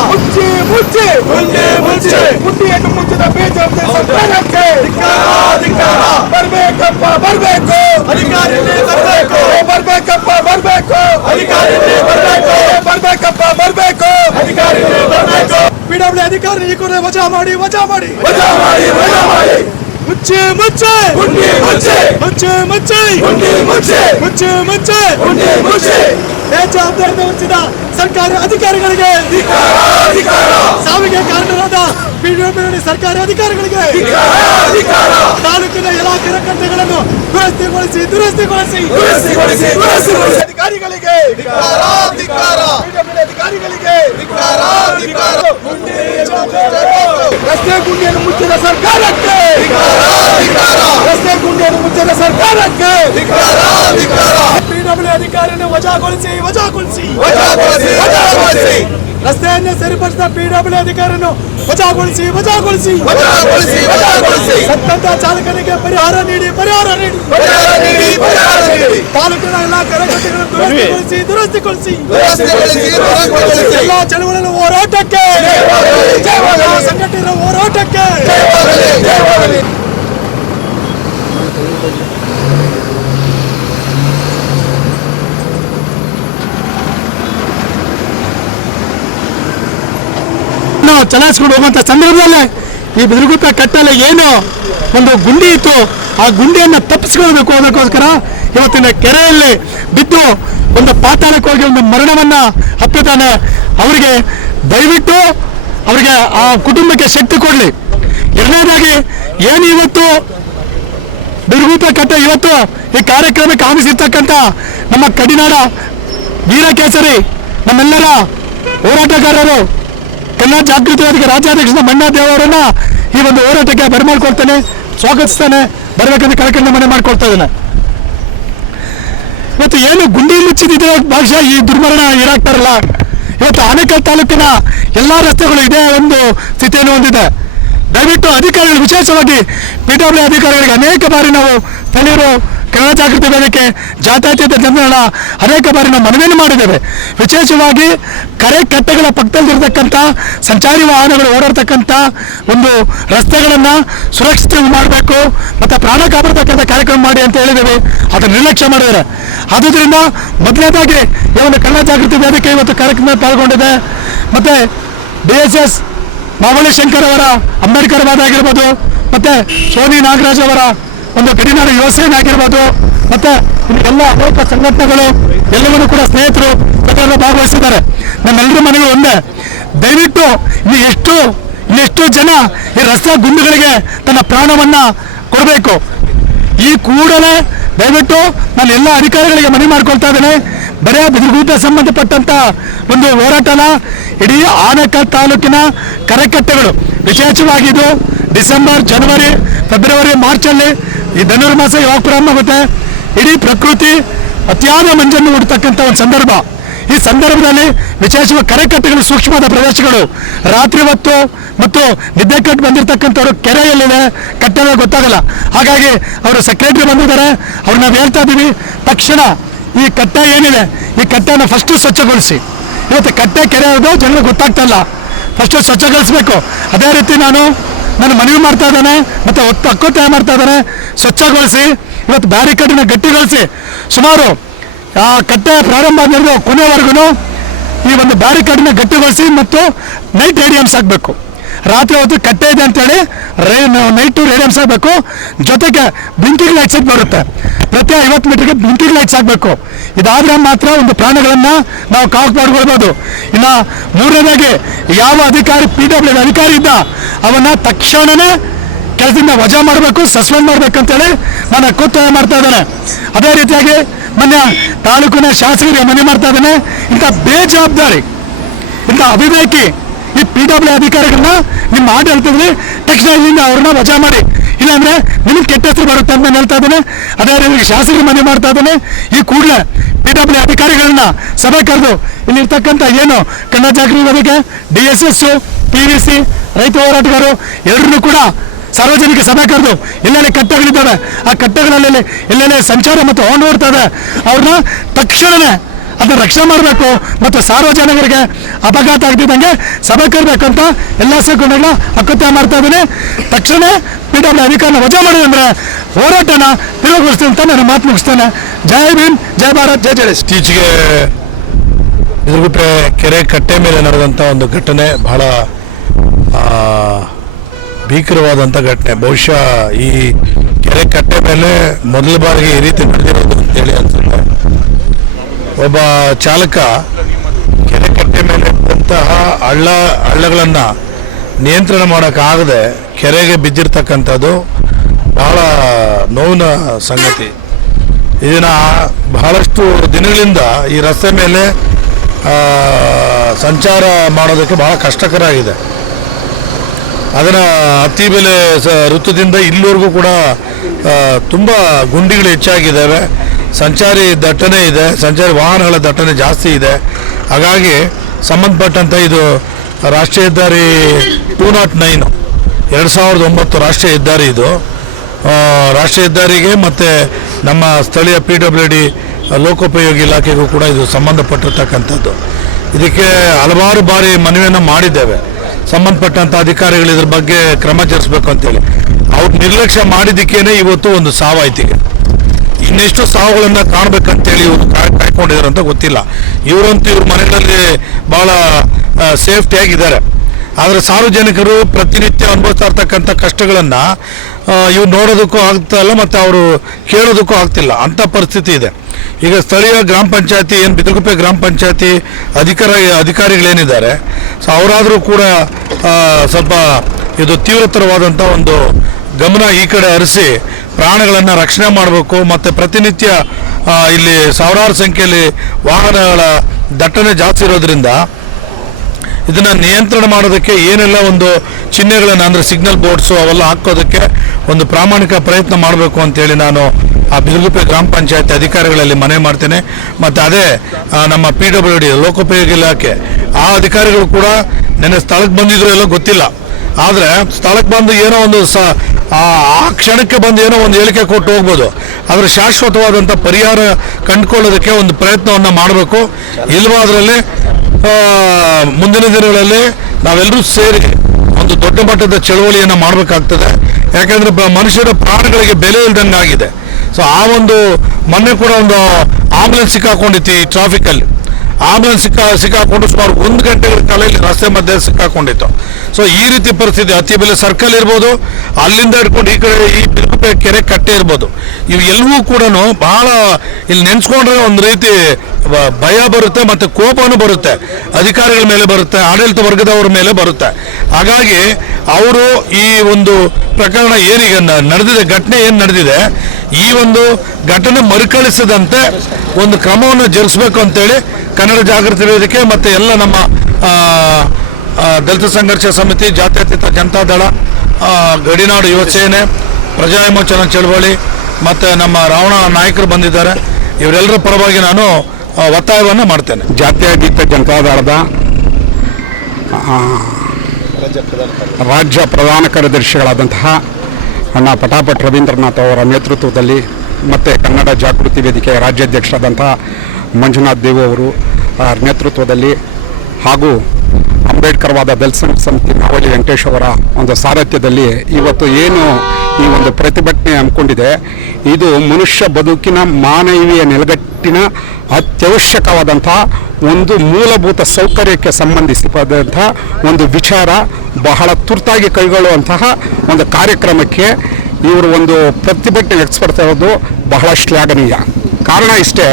ಮುಚ್ಚಿ ಮುಚ್ಚಿ ಮುಂದೆ ಮುಚ್ಚಿ ಮುಟ್ಟಿಯನ್ನು ಮುಚ್ಚಿದ ಬಿಜೆಪಿ ಸರ್ಕಾರಕ್ಕೆ. ಬರ್ಬೇಕಪ್ಪ ಬರ್ಬೇಕು. ಅಧಿಕಾರಿ ಬರ್ಬೇಕು. ಬರ್ಬೇಕಪ್ಪ ಬರ್ಬೇಕು. ಅಧಿಕಾರಿ ಬರ್ಬೇಕು. ಬರ್ಬೇಕಪ್ಪ ಬರ್ಬೇಕು. ಅಧಿಕಾರಿ ಬರ್ಬೇಕು. ಪಿಡಬ್ಲ್ಯೂ ಅಧಿಕಾರಿ ಈ ಕೂಡಲೇ ವಜಾ ಮಾಡಿ ವಜಾ ಮಾಡಿ. ವಜಾ ಮಾಡಿ ವಜಾ ಮಾಡಿ. ಮುಚ್ಚೆ ಮುಚ್ಚೆ. ಗುಂಡಿ ಮುಚ್ಚೆ. ಮುಚ್ಚೆ ಮುಚ್ಚೆ. ಗುಂಡಿ ಮುಚ್ಚೆ. ಮುಚ್ಚೆ ಮುಚ್ಚೆ. ಗುಂಡಿ ಮುಚ್ಚೆ. ಬೇಜವಾಬ್ದಾರಿ ವಂಚಿತ ಸರ್ಕಾರಿ ಅಧಿಕಾರಿಗಳಿಗೆ. ಸಾವಿಗೆ ಕಾರಣರಾದ ಪಿಡಬ್ಲ್ಯೂ ಸರ್ಕಾರಿ ಅಧಿಕಾರಿಗಳಿಗೆ. ತಾಲೂಕಿನ ಎಲ್ಲ ಕೆರೆಕಟ್ಟೆಗಳನ್ನು ದುರಸ್ತಿಗೊಳಿಸಿ ದುರಸ್ತಿಗೊಳಿಸಿ. ದುರಸ್ತಿಗೊಳಿಸಿ ದುರಸ್ತಿಗೊಳಿಸಿ. ಅಧಿಕಾರಿಗಳಿಗೆ. ಅಧಿಕಾರಿಗಳಿಗೆ ರಸ್ತೆ ಗುಂಡಿಯನ್ನು ಮುಚ್ಚಿದ ಸರ್ಕಾರಕ್ಕೆ ರಸ್ತೆ ಗುಂಡಿಯನ್ನು ಮುಚ್ಚಿದ ಸರ್ಕಾರಕ್ಕೆ ಪಿಡಬ್ಲ್ಯೂ ಅಧಿಕಾರಿಯನ್ನು ವಜಾಗೊಳಿಸಿ ವಜಾಗೊಳಿಸಿ ರಸ್ತೆಯನ್ನೇ ಸರಿಪಡಿಸಿದ ಪಿಡಬ್ಲ್ಯೂ ಅಧಿಕಾರಿಯನ್ನು ವಜಾಗೊಳಿಸಿ ವಜಾಗೊಳಿಸಿ. ಸತ್ತಂತ ಚಾಲಕನಿಗೆ ಪರಿಹಾರ ನೀಡಿ ಪರಿಹಾರ ನೀಡಿ. ತಾಲೂಕಿನ ಎಲ್ಲ ಕೆರೆಕಟ್ಟೆಗಳನ್ನು ದುರಸ್ತಿಗೊಳಿಸಿ ದುರಸ್ತಿಗೊಳಿಸಿ. ಎಲ್ಲಾ ಚಳುವಳಿಯ ಹೋರಾಟಕ್ಕೆ. ಸಂಘಟಿತ ಸಂಘಟನೆಯ ಹೋರಾಟಕ್ಕೆ. ಚಲಾಯಿಸ್ಕೊಂಡು ಹೋಗುವಂಥ ಸಂದರ್ಭದಲ್ಲೇ ಈ ಬಿದ್ರಗುಪ್ಪ ಕಟ್ಟಲ್ಲಿ ಏನು ಒಂದು ಗುಂಡಿ ಇತ್ತು. ಆ ಗುಂಡಿಯನ್ನು ತಪ್ಪಿಸ್ಕೊಳ್ಬೇಕು ಅದಕ್ಕೋಸ್ಕರ ಇವತ್ತಿನ ಕೆರೆಯಲ್ಲಿ ಬಿದ್ದು ಒಂದು ಪಾತಾಳಕ್ಕೆ ಹೋಗಿ ಒಂದು ಮರಣವನ್ನ ಹತ್ತಿದ್ದಾನೆ ಅವರಿಗೆ ದಯವಿಟ್ಟು ಅವರಿಗೆ ಆ ಕುಟುಂಬಕ್ಕೆ ಶಕ್ತಿ ಕೊಡಲಿ. ಎರಡನೇದಾಗಿ, ಏನು ಇವತ್ತು ಬಿರುಗೂಪ ಕಟ್ಟೆ ಇವತ್ತು ಈ ಕಾರ್ಯಕ್ರಮಕ್ಕೆ ಆಗಮಿಸಿರ್ತಕ್ಕಂಥ ನಮ್ಮ ಕಡಿನಾಡ ವೀರಕೇಸರಿ, ನಮ್ಮೆಲ್ಲರ ಹೋರಾಟಗಾರರು ಕನ್ನಡ ಜಾಗೃತಿ ವೇದಿಕೆ ರಾಜ್ಯಾಧ್ಯಕ್ಷ ಮನ್ನಾ ದೇವರನ್ನ ಈ ಒಂದು ಹೋರಾಟಕ್ಕೆ ಬರಮಾಡ್ಕೊಳ್ತಾನೆ ಸ್ವಾಗತಿಸ್ತಾನೆ, ಬರಬೇಕಂತ ಕಾರ್ಯಕ್ರಮ ಮನೆ ಮಾಡ್ಕೊಳ್ತಾ ಇದ್ದಾನೆ. ಇವತ್ತು ಏನು ಗುಂಡಿ ಮುಚ್ಚಿದ್ರೆ ಬಹುಶಃ ಈ ದುರ್ಮರಣ ಇರಾಕ್ತಾರಲ್ಲ ಇವತ್ತು ಆನೇಕಲ್ ತಾಲೂಕಿನ ಎಲ್ಲ ರಸ್ತೆಗಳು ಇದೇ ಒಂದು ಸ್ಥಿತಿಯನ್ನು ಹೊಂದಿದೆ. ದಯವಿಟ್ಟು ಅಧಿಕಾರಿಗಳು ವಿಶೇಷವಾಗಿ ಪಿ ಡಬ್ಲ್ಯೂ ಅಧಿಕಾರಿಗಳಿಗೆ ಅನೇಕ ಬಾರಿ ನಾವು ಸ್ಥಳೀಯರು ಕನ್ನಡ ಜಾಗೃತಿ ವೇದಿಕೆ ಜಾತ್ಯತೀತ ಜನಗಳ ಅನೇಕ ಬಾರಿ ನಾವು ಮನವಿಯನ್ನು ಮಾಡಿದ್ದೇವೆ. ವಿಶೇಷವಾಗಿ ಕರೆ ಕಟ್ಟೆಗಳ ಪಕ್ಕದಲ್ಲಿರ್ತಕ್ಕಂಥ, ಸಂಚಾರಿ ವಾಹನಗಳು ಓಡಾಡ್ತಕ್ಕಂಥ ಒಂದು ರಸ್ತೆಗಳನ್ನು ಸುರಕ್ಷಿತ ಮಾಡಬೇಕು ಮತ್ತು ಪ್ರಾಣ ಕಾಪಾಡ್ತಕ್ಕಂಥ ಕಾರ್ಯಕ್ರಮ ಮಾಡಿ ಅಂತ ಹೇಳಿದ್ದೇವೆ. ಅದನ್ನು ನಿರ್ಲಕ್ಷ್ಯ ಮಾಡಿದ್ದಾರೆ. ಆದುದರಿಂದ ಮೊದಲನೇದಾಗಿ ಈ ಒಂದು ಕನ್ನಡ ಜಾಗೃತಿ ವೇದಿಕೆ ಇವತ್ತು ಕಾರ್ಯಕ್ರಮ ಪಾಲ್ಗೊಂಡಿದೆ. ಮತ್ತು D S S Mavali Shankar ಅವರ ಅಂಬೇಡ್ಕರ್ ವಾದ ಆಗಿರ್ಬೋದು. ಮತ್ತೆ ಸೋನಿ ನಾಗರಾಜ್ ಅವರ ಒಂದು ಗಡಿನಾಡು ಯೋಚನೆ ಆಗಿರ್ಬೋದು. ಮತ್ತೆ ಎಲ್ಲ ಅನೇಕ ಸಂಘಟನೆಗಳು, ಎಲ್ಲವನ್ನು ಕೂಡ ಸ್ನೇಹಿತರು ಪ್ರಕಾರ ಭಾಗವಹಿಸಿದ್ದಾರೆ. ನಮ್ಮೆಲ್ಲರ ಮನೆಗಳು ಒಂದೇ. ದಯವಿಟ್ಟು ಇಲ್ಲಿ ಎಷ್ಟು ಇನ್ನೆಷ್ಟು ಜನ ಈ ರಸ್ತೆ ಗುಂಡುಗಳಿಗೆ ತನ್ನ ಪ್ರಾಣವನ್ನ ಕೊಡಬೇಕು. ಈ ಕೂಡಲೇ ದಯವಿಟ್ಟು ನಾನು ಎಲ್ಲ ಅಧಿಕಾರಿಗಳಿಗೆ ಮನವಿ ಮಾಡ್ಕೊಳ್ತಾ ಇದ್ದೇನೆ. ಬರೆಯ ಬಿದಿರುಗೂಟ ಸಂಬಂಧಪಟ್ಟಂತ ಒಂದು ಹೋರಾಟನ ಇಡೀ ಆನೇಕಲ್ ತಾಲೂಕಿನ ಕರೆಕಟ್ಟೆಗಳು. ವಿಶೇಷವಾಗಿದ್ದು ಡಿಸೆಂಬರ್, ಜನವರಿ, ಫೆಬ್ರವರಿ, ಮಾರ್ಚಲ್ಲಿ ಈ ಧನುರ್ಮಾಸ ಯಾವಾಗ ಪ್ರಾರಂಭ ಆಗುತ್ತೆ? ಇಡೀ ಪ್ರಕೃತಿ ಅತಿಯಾದ ಮಂಜನ್ನು ಹುಡ್ತಕ್ಕಂಥ ಒಂದು ಸಂದರ್ಭ. ಈ ಸಂದರ್ಭದಲ್ಲಿ ವಿಶೇಷವಾಗಿ ಕರೆಕಟ್ಟೆಗಳು ಸೂಕ್ಷ್ಮವಾದ ಪ್ರದೇಶಗಳು. ರಾತ್ರಿ ಹೊತ್ತು ಮತ್ತು ನಿದ್ದೆ ಕಟ್ಟು ಬಂದಿರತಕ್ಕಂಥವ್ರು ಕೆರೆಯಲ್ಲಿದೆ ಕಟ್ಟೆಲ್ಲ ಗೊತ್ತಾಗಲ್ಲ. ಹಾಗಾಗಿ ಅವರು ಸೆಕ್ರೆಟರಿ ಬಂದಿದ್ದಾರೆ. ಅವ್ರು ನಾವು ಹೇಳ್ತಾ ಇದ್ದೀವಿ, ತಕ್ಷಣ ಈ ಕಟ್ಟೆ ಏನಿದೆ? ಈ ಕಟ್ಟೆನ ಫಸ್ಟ್ ಸ್ವಚ್ಛಗೊಳಿಸಿ. ಇವತ್ತು ಕಟ್ಟೆ ಕೆರೆ ಅದು ಜನರು ಗೊತ್ತಾಗ್ತಾ ಇಲ್ಲ. ಫಸ್ಟ್ ಸ್ವಚ್ಛಗೊಳಿಸ್ಬೇಕು. ಅದೇ ರೀತಿ ನಾನು ನಾನು ಮನವಿ ಮಾಡ್ತಾ ಇದ್ದಾನೆ, ಮತ್ತು ಒತ್ತು ಹಕ್ಕೊತ್ತಾಯ ಮಾಡ್ತಾ ಇದ್ದಾನೆ. ಸ್ವಚ್ಛಗೊಳಿಸಿ, ಇವತ್ತು ಬ್ಯಾರಿಕೇಡನ್ನು ಗಟ್ಟಿಗೊಳಿಸಿ. ಸುಮಾರು, ಆ, ಕಟ್ಟೆ ಪ್ರಾರಂಭ ಆದ್ಮೇಲೆ ಕೊನೆವರೆಗೂ ಈ ಒಂದು ಬ್ಯಾರಿಕೇಡ್ನ ಗಟ್ಟಿಗೊಳಿಸಿ ಮತ್ತು ನೈಟ್ ರೇಡಿಯಮ್ಸ್ ಆಗಬೇಕು ರಾತ್ರಿ ಹೊತ್ತು ಕಟ್ಟೆ ಇದೆ ಅಂತೇಳಿ, ರೇ, ನೈಟು ರೇಡಿಯಮ್ಸ್ ಆಗಬೇಕು ಜೊತೆಗೆ ಬ್ಲಿಂಕಿಂಗ್ ಲೈಟ್ಸ್ ಬರುತ್ತೆ. ಪ್ರತಿ ಐವತ್ತು ಮೀಟರ್ಗೆ ಬ್ಲಿಂಕಿಂಗ್ ಲೈಟ್ಸ್ ಆಗಬೇಕು ಇದಾದ್ರೆ ಮಾತ್ರ ಒಂದು ಪ್ರಾಣಿಗಳನ್ನು ನಾವು ಕಾಪಾಡ್ಕೊಳ್ಬೋದು. ಇನ್ನು ಮೂರನೇದಾಗಿ, ಯಾವ ಅಧಿಕಾರಿ ಪಿ ಡಬ್ಲ್ಯೂ ಅಧಿಕಾರಿ ಇದ್ದ ಅವನ್ನ ತಕ್ಷಣನೇ ಕೆಲಸದಿಂದ ವಜಾ ಮಾಡಬೇಕು, ಸಸ್ಪೆಂಡ್ ಮಾಡ್ಬೇಕಂತೇಳಿ ನಾನು ಹಕ್ಕೊತ್ತಾಯ ಮಾಡ್ತಾ ಇದ್ದಾನೆ. ಅದೇ ರೀತಿಯಾಗಿ ಮೊನ್ನೆ ತಾಲೂಕಿನ ಶಾಸಕರಿಗೆ ಮನೆ ಮಾಡ್ತಾ ಇದ್ದಾನೆ. ಇಂಥ ಬೇಜವಾಬ್ದಾರಿ, ಇಂಥ ಅವಿವೇಕಿ ಈ ಪಿ ಡಬ್ಲ್ಯೂ ಅಧಿಕಾರಿಗಳನ್ನ ನಿಮ್ಮ ಆಡಳಿತದಲ್ಲಿ ತಕ್ಷಣ ಇಲ್ಲಿಂದ ಅವ್ರನ್ನ ವಜಾ ಮಾಡಿ. ಇಲ್ಲಾಂದ್ರೆ ನಿಮಗೆ ಕೆಟ್ಟ ಹೆಸರು ಬರುತ್ತೆ ಅಂತ ಹೇಳ್ತಾ ಇದ್ದಾನೆ. ಅದೇ ರೀತಿ ಶಾಸಕರು ಮನೆ ಮಾಡ್ತಾ ಇದ್ದಾನೆ. ಈ ಕೂಡಲೇ ಪಿ ಡಬ್ಲ್ಯೂ ಅಧಿಕಾರಿಗಳನ್ನ ಸಭೆ ಕರೆದು ಇಲ್ಲಿರ್ತಕ್ಕಂಥ ಏನು ಕನ್ನಡ ಜಾಗೃತಿ ಬಗ್ಗೆ D S S P V C ರೈತ ಹೋರಾಟಗಾರರು ಎಲ್ಲರೂ ಕೂಡ ಸಾರ್ವಜನಿಕ ಸಭೆ ಕರೆದು ಎಲ್ಲೆಲ್ಲಿ ಕಟ್ಟೆಗಳಿದ್ದಾವೆ. ಆ ಕಟ್ಟೆಗಳಲ್ಲಿ ಎಲ್ಲೆಲ್ಲೇ ಸಂಚಾರ ಮತ್ತು ಹಾಂಡ್ ಓಡ್ತದೆ ಅವ್ರನ್ನ ತಕ್ಷಣವೇ ಅದನ್ನ ರಕ್ಷಣೆ ಮಾಡಬೇಕು ಮತ್ತು ಸಾರ್ವಜನಿಕರಿಗೆ ಅಪಘಾತ ಆಗದಿದ್ದಂಗೆ ಸಭೆ ಅಂತ ಎಲ್ಲ ಸೇರ್ಕೊಂಡಾಗ ಅಕ್ಕತ್ಯ ಮಾಡ್ತಾ ಇದ್ದೀನಿ. ತಕ್ಷಣ ಪಿ ಡಬ್ಲ್ಯೂ ಅಧಿಕಾರನ ವಜಾ ಮಾಡಿದಂದ್ರೆ ಹೋರಾಟನ ತಿರುಗಿಸ್ತೀನಿ ಅಂತ ನಾನು ಮಾತು ಮುಗಿಸ್ತೇನೆ. ಜೈ ಭೀಮ್, ಜೈ ಭಾರತ್, ಜೈ ಜೈ. ಇತ್ತೀಚೆಗೆ ಬಿಟ್ಟರೆ ಕೆರೆ ಕಟ್ಟೆ ಮೇಲೆ ನಡೆದಂಥ ಒಂದು ಘಟನೆ ಬಹಳ ಭೀಕರವಾದಂಥ ಘಟನೆ. ಬಹುಶಃ ಈ ಕೆರೆ ಕಟ್ಟೆ ಮೇಲೆ ಮೊದಲ ಬಾರಿಗೆ ಈ ರೀತಿ ನಡೆದಿರೋದು ಅಂತೇಳಿ ಅನ್ಸುತ್ತೆ. ಒಬ್ಬ ಚಾಲಕ ಕೆರೆ ಕಟ್ಟೆ ಮೇಲೆ ಇದ್ದಂತಹ ಹಳ್ಳ, ಹಳ್ಳಗಳನ್ನು ನಿಯಂತ್ರಣ ಮಾಡೋಕ್ಕಾಗದೆ ಕೆರೆಗೆ ಬಿದ್ದಿರ್ತಕ್ಕಂಥದ್ದು ಬಹಳ ನೋವಿನ ಸಂಗತಿ. ಇದನ್ನು ಬಹಳಷ್ಟು ದಿನಗಳಿಂದ ಈ ರಸ್ತೆ ಮೇಲೆ ಸಂಚಾರ ಮಾಡೋದಕ್ಕೆ ಬಹಳ ಕಷ್ಟಕರ ಆಗಿದೆ. ಅದನ್ನು ಹತ್ತಿ ಬೆಲೆ ಸ ಋತುದಿಂದ ಇಲ್ಲಿವರೆಗೂ ಕೂಡ ತುಂಬ ಗುಂಡಿಗಳು ಹೆಚ್ಚಾಗಿದ್ದಾವೆ. ಸಂಚಾರಿ ದಟ್ಟಣೆ ಇದೆ. ಸಂಚಾರಿ ವಾಹನಗಳ ದಟ್ಟಣೆ ಜಾಸ್ತಿ ಇದೆ. ಹಾಗಾಗಿ ಸಂಬಂಧಪಟ್ಟಂಥ ಇದು ರಾಷ್ಟ್ರೀಯ ಹೆದ್ದಾರಿ ಟೂ ನಾಟ್ ನೈನು, ಎರಡು ಸಾವಿರದ ಒಂಬತ್ತು ರಾಷ್ಟ್ರೀಯ ಹೆದ್ದಾರಿ ಇದು. ರಾಷ್ಟ್ರೀಯ ಹೆದ್ದಾರಿಗೆ ಮತ್ತು ನಮ್ಮ ಸ್ಥಳೀಯ ಪಿ ಡಬ್ಲ್ಯೂ ಡಿ, ಲೋಕೋಪಯೋಗಿ ಇಲಾಖೆಗೂ ಕೂಡ ಇದು ಸಂಬಂಧಪಟ್ಟಿರ್ತಕ್ಕಂಥದ್ದು. ಇದಕ್ಕೆ ಹಲವಾರು ಬಾರಿ ಮನವಿಯನ್ನು ಮಾಡಿದ್ದೇವೆ. ಸಂಬಂಧಪಟ್ಟಂಥ ಅಧಿಕಾರಿಗಳು ಇದ್ರ ಬಗ್ಗೆ ಕ್ರಮ ಜರುಗಿಸ್ಬೇಕು ಅಂತೇಳಿ. ಅವ್ರು ನಿರ್ಲಕ್ಷ್ಯ ಮಾಡಿದ್ದಕ್ಕೇನೆ ಇವತ್ತು ಒಂದು ಸಾವಾಯ್ತಿಗೆ ಇನ್ನೆಷ್ಟು ಸಾವುಗಳನ್ನು ಕಾಣಬೇಕಂತೇಳಿ ಇವರು ಕಾಯ್ ಕಾಯ್ಕೊಂಡಿದ್ದಾರೆ ಅಂತ ಗೊತ್ತಿಲ್ಲ. ಇವರಂತೂ ಇವ್ರ ಮನೆಗಳಲ್ಲಿ ಭಾಳ ಸೇಫ್ಟಿಯಾಗಿದ್ದಾರೆ ಆದರೆ ಸಾರ್ವಜನಿಕರು ಪ್ರತಿನಿತ್ಯ ಅನುಭವಿಸ್ತಾ ಇರ್ತಕ್ಕಂಥ ಕಷ್ಟಗಳನ್ನು ಇವ್ರು ನೋಡೋದಕ್ಕೂ ಆಗ್ತಾ ಇಲ್ಲ ಮತ್ತು ಅವರು ಕೇಳೋದಕ್ಕೂ ಆಗ್ತಿಲ್ಲ. ಅಂಥ ಪರಿಸ್ಥಿತಿ ಇದೆ. ಈಗ ಸ್ಥಳೀಯ ಗ್ರಾಮ ಪಂಚಾಯತಿ ಏನು ಬಿದ್ರಗುಪ್ಪೆ ಗ್ರಾಮ ಪಂಚಾಯತಿ ಅಧಿಕಾರ, ಅಧಿಕಾರಿಗಳೇನಿದ್ದಾರೆ, ಸೊ ಅವರಾದರೂ ಕೂಡ ಸ್ವಲ್ಪ ಇದು ತೀವ್ರತರವಾದಂಥ ಒಂದು ಗಮನ ಈ ಕಡೆ ಹರಿಸಿ ಪ್ರಾಣಗಳನ್ನು ರಕ್ಷಣೆ ಮಾಡಬೇಕು, ಮತ್ತು ಪ್ರತಿನಿತ್ಯ ಇಲ್ಲಿ ಸಾವಿರಾರು ಸಂಖ್ಯೆಯಲ್ಲಿ ವಾಹನಗಳ ದಟ್ಟಣೆ ಜಾಸ್ತಿ ಇರೋದ್ರಿಂದ ಇದನ್ನ ನಿಯಂತ್ರಣ ಮಾಡೋದಕ್ಕೆ ಏನೆಲ್ಲ ಒಂದು ಚಿಹ್ನೆಗಳನ್ನು ಅಂದ್ರೆ ಸಿಗ್ನಲ್ ಬೋರ್ಡ್ಸು ಅವೆಲ್ಲ ಹಾಕೋದಕ್ಕೆ ಒಂದು ಪ್ರಾಮಾಣಿಕ ಪ್ರಯತ್ನ ಮಾಡಬೇಕು ಅಂತೇಳಿ ನಾನು ಆ ಬಿರುಗುಪ್ಪೆ ಗ್ರಾಮ ಪಂಚಾಯತ್ ಅಧಿಕಾರಿಗಳಲ್ಲಿ ಮನೆ ಮಾಡ್ತೇನೆ. ಮತ್ತು ಅದೇ ನಮ್ಮ ಪಿ ಡಬ್ಲ್ಯೂ ಡಿ ಲೋಕೋಪಯೋಗಿ ಇಲಾಖೆ, ಆ ಅಧಿಕಾರಿಗಳು ಕೂಡ ನೆನ್ನೆ ಸ್ಥಳಕ್ಕೆ ಬಂದಿದ್ರು ಎಲ್ಲ ಗೊತ್ತಿಲ್ಲ. ಆದರೆ ಸ್ಥಳಕ್ಕೆ ಬಂದು ಏನೋ ಒಂದು ಸ, ಆ ಕ್ಷಣಕ್ಕೆ ಬಂದು ಏನೋ ಒಂದು ಹೇಳಿಕೆ ಕೊಟ್ಟು ಹೋಗ್ಬೋದು. ಆದರೆ ಶಾಶ್ವತವಾದಂಥ ಪರಿಹಾರ ಕಂಡುಕೊಳ್ಳೋದಕ್ಕೆ ಒಂದು ಪ್ರಯತ್ನವನ್ನು ಮಾಡಬೇಕು. ಇಲ್ವಾದ್ರಲ್ಲಿ ಮುಂದಿನ ದಿನಗಳಲ್ಲಿ ನಾವೆಲ್ಲರೂ ಸೇರಿ ಒಂದು ದೊಡ್ಡ ಮಟ್ಟದ ಚಳವಳಿಯನ್ನು ಮಾಡಬೇಕಾಗ್ತದೆ. ಯಾಕಂದ್ರೆ ಮನುಷ್ಯರ ಪ್ರಾಣಗಳಿಗೆ ಬೆಲೆ ಇಲ್ದಂಗೆ ಆಗಿದೆ ಸೊ ಆ ಒಂದು ಮೊನ್ನೆ ಕೂಡ ಒಂದು ಆಂಬುಲೆನ್ಸ್ ಸಿಕ್ಕಾಕೊಂಡಿತ್ತು ಈ ಟ್ರಾಫಿಕಲ್ಲಿ ಆಂಬುಲೆನ್ಸ್ ಸಿಕ್ಕ ಸಿಕ್ಕಾಕೊಂಡು ಸುಮಾರು ಒಂದು ಗಂಟೆಗಳ ಕಾಲ ಇಲ್ಲಿ ರಸ್ತೆ ಮಧ್ಯೆ ಸಿಕ್ಕಾಕೊಂಡಿತ್ತು. ಸೊ ಈ ರೀತಿ ಪರಿಸ್ಥಿತಿ ಅತಿ ಬೆಲೆ ಸರ್ಕಲ್ ಇರ್ಬೋದು, ಅಲ್ಲಿಂದ ಹಿಡ್ಕೊಂಡು ಈ ಕಡೆ ಈ ಬಿರುಗುಪ್ಪೆ ಕೆರೆ ಕಟ್ಟೆ ಇರ್ಬೋದು. ಇವು ಎಲ್ಲವೂ ಕೂಡ ಬಹಳ ಇಲ್ಲಿ ನೆನ್ಸ್ಕೊಂಡ್ರೆ ಒಂದು ರೀತಿ ಭಯ ಬರುತ್ತೆ ಮತ್ತು ಕೋಪನೂ ಬರುತ್ತೆ. ಅಧಿಕಾರಿಗಳ ಮೇಲೆ ಬರುತ್ತೆ, ಆಡಳಿತ ವರ್ಗದವರ ಮೇಲೆ ಬರುತ್ತೆ. ಹಾಗಾಗಿ ಅವರು ಈ ಒಂದು ಪ್ರಕರಣ ಏನೀಗ ನಡೆದಿದೆ, ಘಟನೆ ಏನು ನಡೆದಿದೆ, ಈ ಒಂದು ಘಟನೆ ಮರುಕಳಿಸದಂತೆ ಒಂದು ಕ್ರಮವನ್ನು ಜರುಗಿಸಬೇಕು ಅಂತೇಳಿ ಕನ್ನಡ ಜಾಗೃತಿ ವೇದಿಕೆ ಮತ್ತು ಎಲ್ಲ ನಮ್ಮ ದಲಿತ ಸಂಘರ್ಷ ಸಮಿತಿ, ಜಾತ್ಯತೀತ ಜನತಾದಳ ಗಡಿನಾಡು ಯುವ ಸೇನೆ ಪ್ರಜಾ ವಿಮೋಚನಾ ಚಳವಳಿ ಮತ್ತು ನಮ್ಮ ರಾವಣ ನಾಯಕರು ಬಂದಿದ್ದಾರೆ. ಇವರೆಲ್ಲರ ಪರವಾಗಿ ನಾನು ಒತ್ತಾಯವನ್ನು ಮಾಡ್ತೇನೆ. ಜಾತ್ಯತೀತ ಜನತಾದಳದ ರಾಜ್ಯ ಪ್ರಧಾನ ಕಾರ್ಯದರ್ಶಿಗಳಾದಂತಹ ಅಣ್ಣ ಪಟಾಪಟ್ ರವೀಂದ್ರನಾಥ್ ಅವರ ನೇತೃತ್ವದಲ್ಲಿ ಮತ್ತು ಕನ್ನಡ ಜಾಗೃತಿ ವೇದಿಕೆಯ ರಾಜ್ಯಾಧ್ಯಕ್ಷರಾದಂತಹ ಮಂಜುನಾಥ್ ದೇವು ಅವರು ನೇತೃತ್ವದಲ್ಲಿ ಹಾಗೂ ಅಂಬೇಡ್ಕರ್ವಾದ ವಾದ ಸಂಘ ಸಮಿತಿ ಮಾವಳಿ ವೆಂಕಟೇಶ್ ಅವರ ಒಂದು ಸಾರಥ್ಯದಲ್ಲಿ ಇವತ್ತು ಏನು ಈ ಒಂದು ಪ್ರತಿಭಟನೆ ಹಮ್ಮಿಕೊಂಡಿದೆ, ಇದು ಮನುಷ್ಯ ಬದುಕಿನ ಮಾನವೀಯ ನೆಲಗಟ್ಟಿನ ಅತ್ಯವಶ್ಯಕವಾದಂಥ ಒಂದು ಮೂಲಭೂತ ಸೌಕರ್ಯಕ್ಕೆ ಸಂಬಂಧಿಸಿದಂತಹ ಒಂದು ವಿಚಾರ ಬಹಳ ತುರ್ತಾಗಿ ಕೈಗೊಳ್ಳುವಂತಹ ಒಂದು ಕಾರ್ಯಕ್ರಮಕ್ಕೆ ಇವರು ಒಂದು ಪ್ರತಿಭಟನೆ ವ್ಯಕ್ತಪಡ್ತಾ ಇರೋದು ಬಹಳ ಶ್ಲಾಘನೀಯ. ಕಾರಣ ಇಷ್ಟೇ,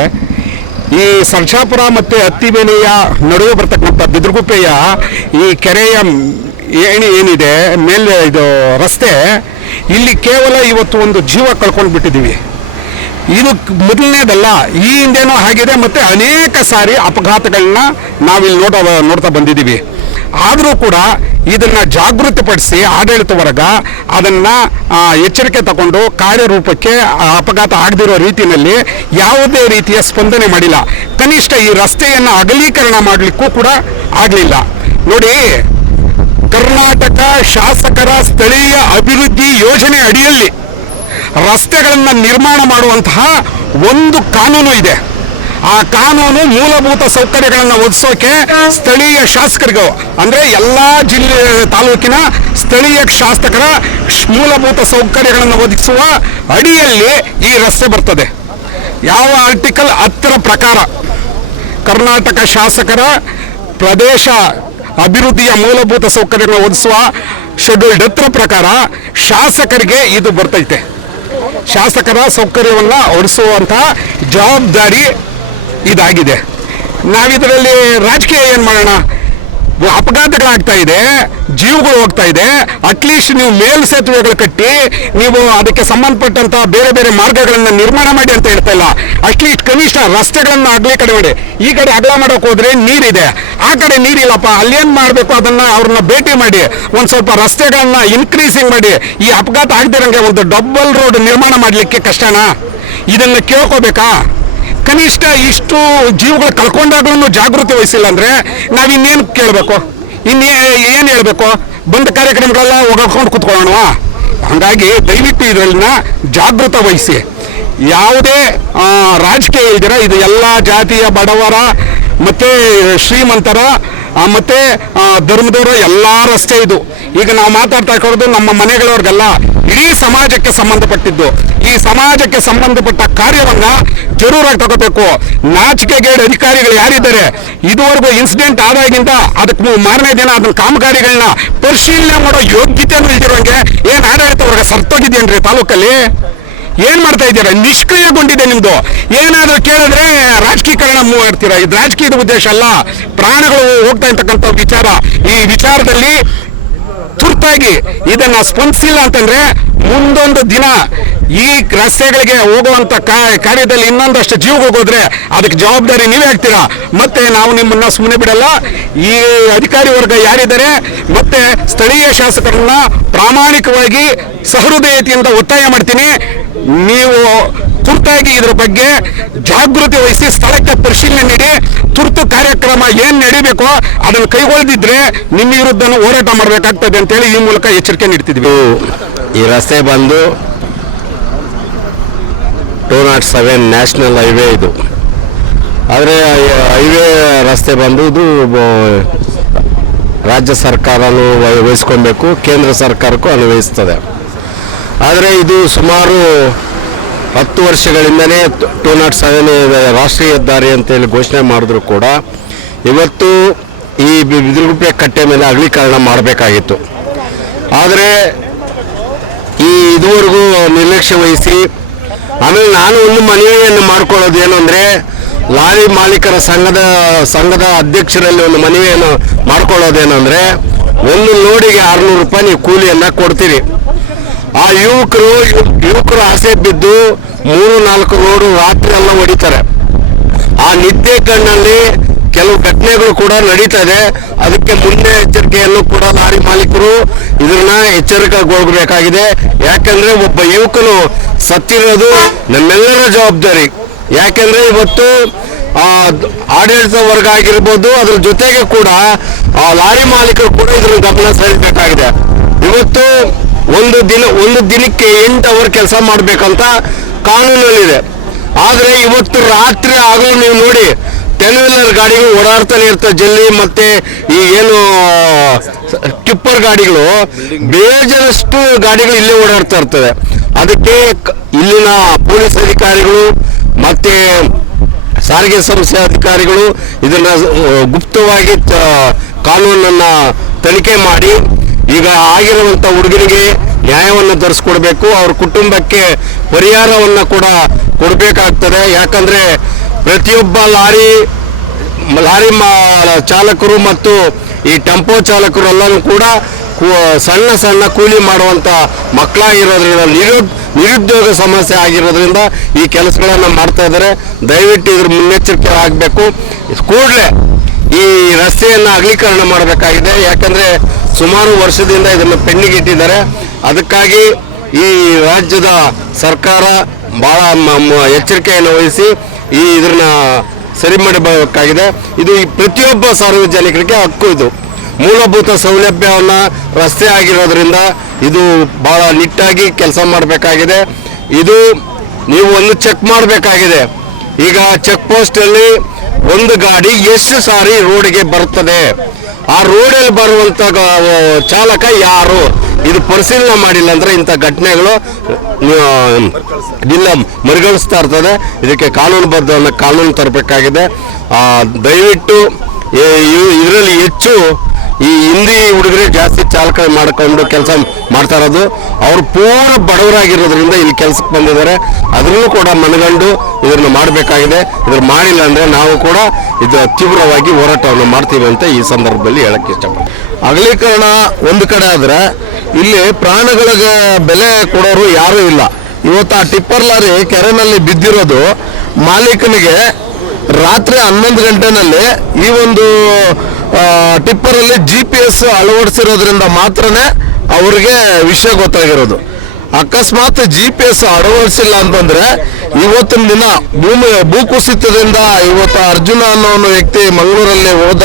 ಈ ಸರ್ಜಾಪುರ ಮತ್ತು ಹತ್ತಿಬೇಲಿಯ ನಡುವೆ ಬರ್ತಕ್ಕಂಥ ಬಿದ್ರಗುಪ್ಪೆಯ ಈ ಕೆರೆಯ ಏಣಿ ಏನಿದೆ, ಮೇಲೆ ಇದು ರಸ್ತೆ, ಇಲ್ಲಿ ಕೇವಲ ಇವತ್ತು ಒಂದು ಜೀವ ಕಳ್ಕೊಂಡು ಬಿಟ್ಟಿದ್ದೀವಿ ಇದು ಮೊದಲನೇದಲ್ಲ, ಈ ಹಿಂದೆನೂ ಆಗಿದೆ ಮತ್ತು ಅನೇಕ ಸಾರಿ ಅಪಘಾತಗಳನ್ನ ನಾವಿಲ್ಲಿ ನೋಡ, ನೋಡ್ತಾ ಬಂದಿದ್ದೀವಿ. ಆದರೂ ಕೂಡ ಇದನ್ನು ಜಾಗೃತಿಪಡಿಸಿ ಆಡಳಿತ ವರ್ಗ ಅದನ್ನು ಎಚ್ಚರಿಕೆ ತಗೊಂಡು ಕಾರ್ಯರೂಪಕ್ಕೆ ಅಪಘಾತ ಆಗದಿರೋ ರೀತಿಯಲ್ಲಿ ಯಾವುದೇ ರೀತಿಯ ಸ್ಪಂದನೆ ಮಾಡಿಲ್ಲ. ಕನಿಷ್ಠ ಈ ರಸ್ತೆಯನ್ನು ಅಗಲೀಕರಣ ಮಾಡಲಿಕ್ಕೂ ಕೂಡ ಆಗಲಿಲ್ಲ. ನೋಡಿ, ಕರ್ನಾಟಕ ಶಾಸಕರ ಸ್ಥಳೀಯ ಅಭಿವೃದ್ಧಿ ಯೋಜನೆ ಅಡಿಯಲ್ಲಿ ರಸ್ತೆಗಳನ್ನು ನಿರ್ಮಾಣ ಮಾಡುವಂತಹ ಒಂದು ಕಾನೂನು ಇದೆ. ಆ ಕಾನೂನು ಮೂಲಭೂತ ಸೌಕರ್ಯಗಳನ್ನು ಒದಗಿಸೋಕೆ ಸ್ಥಳೀಯ ಶಾಸಕರಿಗೂ ಅಂದರೆ ಎಲ್ಲ ಜಿಲ್ಲೆ ತಾಲೂಕಿನ ಸ್ಥಳೀಯ ಶಾಸಕರ ಮೂಲಭೂತ ಸೌಕರ್ಯಗಳನ್ನು ಒದಗಿಸುವ ಅಡಿಯಲ್ಲಿ ಈ ರಸ್ತೆ ಬರ್ತದೆ. ಯಾವ ಆರ್ಟಿಕಲ್ ಹತ್ತರ ಪ್ರಕಾರ ಕರ್ನಾಟಕ ಶಾಸಕರ ಪ್ರದೇಶ ಅಭಿವೃದ್ಧಿಯ ಮೂಲಭೂತ ಸೌಕರ್ಯಗಳನ್ನು ಒದಗಿಸುವ ಶೆಡ್ಯೂಲ್ಡ್ ಹತ್ತರ ಪ್ರಕಾರ ಶಾಸಕರಿಗೆ ಇದು ಬರ್ತೈತೆ. ಶಾಸಕರ ಸೌಕರ್ಯವನ್ನು ಒಡಿಸುವಂತಹ ಜವಾಬ್ದಾರಿ ಇದಾಗಿದೆ. ನಾವಿದರಲ್ಲಿ ರಾಜಕೀಯ ಏನು ಮಾಡೋಣ? ಅಪಘಾತಗಳಾಗ್ತಾ ಇದೆ, ಜೀವಗಳು ಹೋಗ್ತಾ ಇದೆ. ಅಟ್ಲೀಸ್ಟ್ ನೀವು ಮೇಲ್ ಸೇತುವೆಗಳು ಕಟ್ಟಿ, ನೀವು ಅದಕ್ಕೆ ಸಂಬಂಧಪಟ್ಟಂತ ಬೇರೆ ಬೇರೆ ಮಾರ್ಗಗಳನ್ನು ನಿರ್ಮಾಣ ಮಾಡಿ ಅಂತ ಹೇಳ್ತಾ ಇಲ್ಲ. ಅಟ್ಲೀಸ್ಟ್ ಕನಿಷ್ಠ ರಸ್ತೆಗಳನ್ನು ಆಗ್ಲಿ ಕಡೆ ಮಾಡಿ. ಈ ಕಡೆ ಅಗಲ ಮಾಡೋಕೆ ಹೋದ್ರೆ ನೀರಿದೆ. ಆ ಕಡೆ ನೀರಿಲ್ಲಪ್ಪ ಅಲ್ಲೇನು ಮಾಡಬೇಕು ಅದನ್ನ ಅವ್ರನ್ನ ಭೇಟಿ ಮಾಡಿ. ಒಂದು ಸ್ವಲ್ಪ ರಸ್ತೆಗಳನ್ನ ಇನ್ಕ್ರೀಸಿಂಗ್ ಮಾಡಿ. ಈ ಅಪಘಾತ ಆಗದಿರಂಗೆ ಒಂದು ಡಬಲ್ ರೋಡ್ ನಿರ್ಮಾಣ ಮಾಡಲಿಕ್ಕೆ ಕಷ್ಟನಾ? ಇದನ್ನ ಕೇಳ್ಕೋಬೇಕಾ? ಕನಿಷ್ಠ ಇಷ್ಟು ಜೀವಗಳು ಕಳ್ಕೊಂಡಾಗಲೂ ಜಾಗೃತಿ ವಹಿಸಿಲ್ಲ ಅಂದ್ರೆ ನಾವ್ ಇನ್ನೇನು ಕೇಳಬೇಕು? ಇನ್ನೇ ಏನು ಹೇಳಬೇಕು? ಬಂದ ಕಾರ್ಯಕ್ರಮಗಳೆಲ್ಲ ಒಗ್ಕೊಂಡು ಕುತ್ಕೊಳ್ಳೋಣ. ಹಾಗಾಗಿ ದಯವಿಟ್ಟು ಇದರನ್ನ ಜಾಗೃತ ವಹಿಸಿ. ಯಾವುದೇ ರಾಜಕೀಯ ಇದ್ದೀರಾ ಇದು ಎಲ್ಲ ಜಾತಿಯ ಬಡವರ, ಮತ್ತೆ ಶ್ರೀಮಂತರ ಮತ್ತು ಧರ್ಮದವರು ಎಲ್ಲ ರಸ್ತೆ ಇದು. ಈಗ ನಾವು ಮಾತಾಡ್ತಾ ಇರೋದು ನಮ್ಮ ಮನೆಗಳವ್ರಿಗೆಲ್ಲ ಇಡೀ ಸಮಾಜಕ್ಕೆ ಸಂಬಂಧಪಟ್ಟಿದ್ದು. ಈ ಸಮಾಜಕ್ಕೆ ಸಂಬಂಧಪಟ್ಟ ಕಾರ್ಯವನ್ನ ಜರೂರಾಗಿ ತಗೋಬೇಕು. ನಾಚಿಕೆಗೇಡು ಅಧಿಕಾರಿಗಳು ಯಾರಿದ್ದಾರೆ? ಇದುವರೆಗೂ ಇನ್ಸಿಡೆಂಟ್ ಆದಾಗಿಂದ ಅದಕ್ಕೆ ಮಾರನೇ ದಿನ ಅದನ್ನ ಕಾಮಗಾರಿಗಳನ್ನ ಪರಿಶೀಲನೆ ಮಾಡೋ ಯೋಗ್ಯತೆ ಇಲ್ದಿರೋಂಗೆ ಏನ್ ಆಡಳಿತ ವರ್ಗ ಸರ್ತೋಗಿದೇನ್ರಿ ತಾಲೂಕಲ್ಲಿ? ಏನ್ ಮಾಡ್ತಾ ಇದ್ದೀರಾ? ನಿಷ್ಕ್ರಿಯಗೊಂಡಿದೆ ನಿಮ್ದು. ಏನಾದ್ರೂ ಕೇಳಿದ್ರೆ ರಾಜಕೀಕರಣ ಮಾಡ್ತೀರಾ ಇದು ರಾಜಕೀಯದ ಉದ್ದೇಶ ಅಲ್ಲ. ಪ್ರಾಣಗಳು ಹೋಗ್ತಾ ಇರ್ತಕ್ಕಂಥ ವಿಚಾರ. ಈ ವಿಚಾರದಲ್ಲಿ ತುರ್ತಾಗಿ ಇದನ್ನು ಸ್ಪಂದಿಸಿಲ್ಲ ಅಂತಂದ್ರೆ ಮುಂದೊಂದು ದಿನ ಈ ರಸ್ತೆಗಳಿಗೆ ಹೋಗುವಂತ ಕಾರ್ಯದಲ್ಲಿ ಇನ್ನೊಂದಷ್ಟು ಜೀವ ಹೋಗೋದ್ರೆ ಅದಕ್ಕೆ ಜವಾಬ್ದಾರಿ ನೀವೇ ಆಗ್ತೀರಾ? ಮತ್ತೆ ನಾವು ನಿಮ್ಮನ್ನ ಸುಮ್ಮನೆ ಬಿಡಲ್ಲ. ಈ ಅಧಿಕಾರಿ ವರ್ಗ ಯಾರಿದ್ದಾರೆ? ಮತ್ತೆ ಸ್ಥಳೀಯ ಶಾಸಕರನ್ನ ಪ್ರಾಮಾಣಿಕವಾಗಿ ಸಹೃದಯತೆಯಿಂದ ಒತ್ತಾಯ ಮಾಡ್ತೀನಿ. ನೀವು ತುರ್ತಾಗಿ ಇದ್ರ ಬಗ್ಗೆ ಜಾಗೃತಿ ವಹಿಸಿ ಸ್ಥಳಕ್ಕೆ ಪರಿಶೀಲನೆ ನೀಡಿ ತುರ್ತು ಕಾರ್ಯಕ್ರಮ ಏನು ನಡಿಬೇಕೋ ಅದನ್ನು ಕೈಗೊಳ್ಳದಿದ್ರೆ ನಿಮ್ಮ ವಿರುದ್ಧ ಹೋರಾಟ ಮಾಡಬೇಕಾಗ್ತದೆ ಅಂತೇಳಿ ಈ ಮೂಲಕ ಎಚ್ಚರಿಕೆ ನೀಡ್ತಿದ್ವಿ. ಈ ರಸ್ತೆ ಬಂದು two nought seven national highway ಇದು. ಆದರೆ ಹೈವೇ ರಸ್ತೆ ಬಂದು ಇದು ರಾಜ್ಯ ಸರ್ಕಾರನೂ ವಹ- ವಹಿಸ್ಕೊಬೇಕು, ಕೇಂದ್ರ ಸರ್ಕಾರಕ್ಕೂ ಅನ್ವಯಿಸ್ತದೆ. ಆದರೆ ಇದು ಸುಮಾರು ಹತ್ತು ವರ್ಷಗಳಿಂದನೇ ಟೂ ನಾಟ್ ಸೆವೆನ್ ರಾಷ್ಟ್ರೀಯ ಹೆದ್ದಾರಿ ಅಂತೇಳಿ ಘೋಷಣೆ ಮಾಡಿದ್ರು ಕೂಡ. ಇವತ್ತು ಈ ಬಿದಿರುಗುಪ್ಪೆ ಕಟ್ಟೆ ಮೇಲೆ ಅಗಲೀಕರಣ ಮಾಡಬೇಕಾಗಿತ್ತು. ಆದರೆ ಈ ಇದುವರೆಗೂ ನಿರ್ಲಕ್ಷ್ಯ ವಹಿಸಿ ಆಮೇಲೆ ನಾನು ಒಂದು ಮನವಿಯನ್ನು ಮಾಡ್ಕೊಳ್ಳೋದು ಏನು ಅಂದರೆ, ಲಾರಿ ಮಾಲೀಕರ ಸಂಘದ ಸಂಘದ ಅಧ್ಯಕ್ಷರಲ್ಲಿ ಒಂದು ಮನವಿಯನ್ನು ಮಾಡ್ಕೊಳ್ಳೋದು ಅಂದರೆ, ಒಂದು ಲೋಡಿಗೆ ಆರುನೂರು ರೂಪಾಯಿ ನೀವು ಕೂಲಿಯನ್ನು ಕೊಡ್ತೀರಿ. ಆ ಯುವಕರು ಯುವಕರು ಆಸೆ ಬಿದ್ದು ಮೂರು ನಾಲ್ಕು ರೋಡು ರಾತ್ರಿ ಎಲ್ಲ ಹೊಡಿತಾರೆ. ಆ ನಿದ್ದೆ ಕಣ್ಣಲ್ಲಿ ಕೆಲವು ಘಟನೆಗಳು ಕೂಡ ನಡೀತಾ ಇದೆ ಅದಕ್ಕೆ ಮುಂದೆ ಎಚ್ಚರಿಕೆಯನ್ನು ಕೂಡ ಲಾರಿ ಮಾಲೀಕರು ಇದನ್ನ ಎಚ್ಚರಿಕೆಗೊಳ್ಬೇಕಾಗಿದೆ. ಯಾಕಂದ್ರೆ ಒಬ್ಬ ಯುವಕನು ಸತ್ತಿರೋದು ನಮ್ಮೆಲ್ಲರ ಜವಾಬ್ದಾರಿ. ಯಾಕಂದ್ರೆ ಇವತ್ತು ಆ, ಆಡಳಿತ ವರ್ಗ ಆಗಿರ್ಬೋದು ಅದ್ರ ಜೊತೆಗೆ ಕೂಡ ಆ ಲಾರಿ ಮಾಲೀಕರು ಕೂಡ ಇದನ್ನು ಗಮನ ಸೆಳೆಯಬೇಕಾಗಿದೆ. ಇವತ್ತು ಒಂದು ದಿನ, ಒಂದು ದಿನಕ್ಕೆ ಎಂಟು ಅವರ್ ಕೆಲಸ ಮಾಡಬೇಕಂತ ಕಾನೂನಲ್ಲಿದೆ. ಆದರೆ ಇವತ್ತು ರಾತ್ರಿ ಆಗಲೂ ನೀವು ನೋಡಿ ಟೆನ್ ವೀಲರ್ ಗಾಡಿಗಳು ಓಡಾಡ್ತಾನೆ ಇರ್ತವೆ ಜಲ್ಲಿ ಮತ್ತೆ ಈ ಏನು ಟಿಪ್ಪರ್ ಗಾಡಿಗಳು, ಬೇಜನಷ್ಟು ಗಾಡಿಗಳು ಇಲ್ಲೇ ಓಡಾಡ್ತಾ ಇರ್ತವೆ. ಅದಕ್ಕೆ ಇಲ್ಲಿನ ಪೊಲೀಸ್ ಅಧಿಕಾರಿಗಳು ಮತ್ತೆ ಸಾರಿಗೆ ಸಂಸ್ಥೆ ಅಧಿಕಾರಿಗಳು ಇದನ್ನ ಗುಪ್ತವಾಗಿ ಕಾನೂನನ್ನ ತನಿಖೆ ಮಾಡಿ, ಈಗ ಆಗಿರುವಂತ ಹುಡುಗರಿಗೆ ನ್ಯಾಯವನ್ನು ತರಿಸ್ಕೊಡ್ಬೇಕು, ಅವ್ರ ಕುಟುಂಬಕ್ಕೆ ಪರಿಹಾರವನ್ನ ಕೂಡ ಕೊಡಬೇಕಾಗ್ತದೆ. ಯಾಕಂದ್ರೆ ಪ್ರತಿಯೊಬ್ಬ ಲಾರಿ ಲಾರಿ ಚಾಲಕರು ಮತ್ತು ಈ ಟೆಂಪೋ ಚಾಲಕರು ಎಲ್ಲರೂ ಕೂಡ ಸಣ್ಣ ಸಣ್ಣ ಕೂಲಿ ಮಾಡುವಂತ ಮಕ್ಕಳಾಗಿರೋದ್ರಿಂದ, ನಿರು, ನಿರುದ್ಯೋಗ ಸಮಸ್ಯೆ ಆಗಿರೋದ್ರಿಂದ ಈ ಕೆಲಸಗಳನ್ನು ಮಾಡ್ತಾ ಇದ್ದಾರೆ. ದಯವಿಟ್ಟು ಇದ್ರ ಮುನ್ನೆಚ್ಚರಿಕೆ ಆಗಬೇಕು. ಕೂಡಲೇ ಈ ರಸ್ತೆಯನ್ನು ಅಗಲೀಕರಣ ಮಾಡಬೇಕಾಗಿದೆ. ಯಾಕಂದ್ರೆ ಸುಮಾರು ವರ್ಷದಿಂದ ಇದನ್ನು ಪೆಂಡಿಂಗ್ ಇಟ್ಟಿದ್ದಾರೆ. ಅದಕ್ಕಾಗಿ ಈ ರಾಜ್ಯದ ಸರ್ಕಾರ ಮ- ಎಚ್ಚರಿಕೆಯನ್ನು ವಹಿಸಿ ಈ ಇದನ್ನ ಸರಿ ಮಾಡಬೇಕಾಗಿದೆ ಇದು ಈ ಪ್ರತಿಯೊಬ್ಬ ಸಾರ್ವಜನಿಕರಿಗೆ ಹಕ್ಕು ಇದು. ಮೂಲಭೂತ ಸೌಲಭ್ಯವನ್ನ ರಸ್ತೆ ಆಗಿರೋದ್ರಿಂದ ಇದು ಬಹಳ ನಿಟ್ಟಾಗಿ ಕೆಲಸ ಮಾಡಬೇಕಾಗಿದೆ. ಇದು ನೀವು ಒಂದು ಚೆಕ್ ಮಾಡಬೇಕಾಗಿದೆ. ಈಗ ಚೆಕ್ ಪೋಸ್ಟ್ ಅಲ್ಲಿ ಒಂದು ಗಾಡಿ ಎಷ್ಟು ಸಾರಿ ರೋಡ್ಗೆ ಬರುತ್ತದೆ? ಆ ರೋಡಲ್ಲಿ ಬರುವಂತ ಚಾಲಕ ಯಾರು? ಇದು ಪರಿಶೀಲನೆ ಮಾಡಿಲ್ಲ ಅಂದರೆ ಇಂಥ ಘಟನೆಗಳು ಇಲ್ಲ ಮರುಗಳಿಸ್ತಾ ಇರ್ತದೆ. ಇದಕ್ಕೆ ಕಾನೂನುಬದ್ಧ ಕಾನೂನು ತರಬೇಕಾಗಿದೆ. ದಯವಿಟ್ಟು ಇದರಲ್ಲಿ ಹೆಚ್ಚು ಈ ಹಿಂದಿ ಹುಡುಗರೇ ಜಾಸ್ತಿ ಚಾಲಕ ಮಾಡ್ಕೊಂಡು ಕೆಲಸ ಮಾಡ್ತಾ ಇರೋದು. ಅವ್ರು ಪೂರ್ಣ ಬಡವರಾಗಿರೋದ್ರಿಂದ ಇಲ್ಲಿ ಕೆಲಸಕ್ಕೆ ಬಂದಿದ್ದಾರೆ. ಅದನ್ನು ಕೂಡ ಮನಗಂಡು ಇದನ್ನು ಮಾಡಬೇಕಾಗಿದೆ. ಇದ್ರ ಮಾಡಿಲ್ಲ ಅಂದರೆ ನಾವು ಕೂಡ ಇದು ತೀವ್ರವಾಗಿ ಹೋರಾಟವನ್ನು ಮಾಡ್ತೀವಿ ಅಂತ ಈ ಸಂದರ್ಭದಲ್ಲಿ ಹೇಳಕ್ಕೆ ಇಷ್ಟಪಡ್ತೀನಿ. ಅಗಲೀಕರಣ ಒಂದು ಕಡೆ ಆದ್ರೆ ಇಲ್ಲಿ ಪ್ರಾಣಗಳಿಗೆ ಬೆಲೆ ಕೊಡೋರು ಯಾರೂ ಇಲ್ಲ. ಇವತ್ತು ಆ ಟಿಪ್ಪರ್ ಲಾರಿ ಕೆರೆನಲ್ಲಿ ಬಿದ್ದಿರೋದು ಮಾಲೀಕನಿಗೆ ರಾತ್ರಿ ಹನ್ನೊಂದು ಗಂಟೆನಲ್ಲಿ ಈ ಒಂದು ಟಿಪ್ಪರಲ್ಲಿ ಜಿ ಪಿ ಎಸ್ ಅಳವಡಿಸಿರೋದ್ರಿಂದ ಮಾತ್ರನೇ ಅವ್ರಿಗೆ ವಿಷಯ ಗೊತ್ತಾಗಿರೋದು. ಅಕಸ್ಮಾತ್ ಜಿ ಪಿ ಎಸ್ ಅಳವಡಿಸಿಲ್ಲ ಅಂತಂದ್ರೆ ಇವತ್ತಿನ ದಿನ ಭೂಮಿ, ಭೂಕುಸಿತದಿಂದ ಇವತ್ತು ಅರ್ಜುನ ಅನ್ನೋ ವ್ಯಕ್ತಿ ಮಂಗಳೂರಲ್ಲಿ ಹೋದ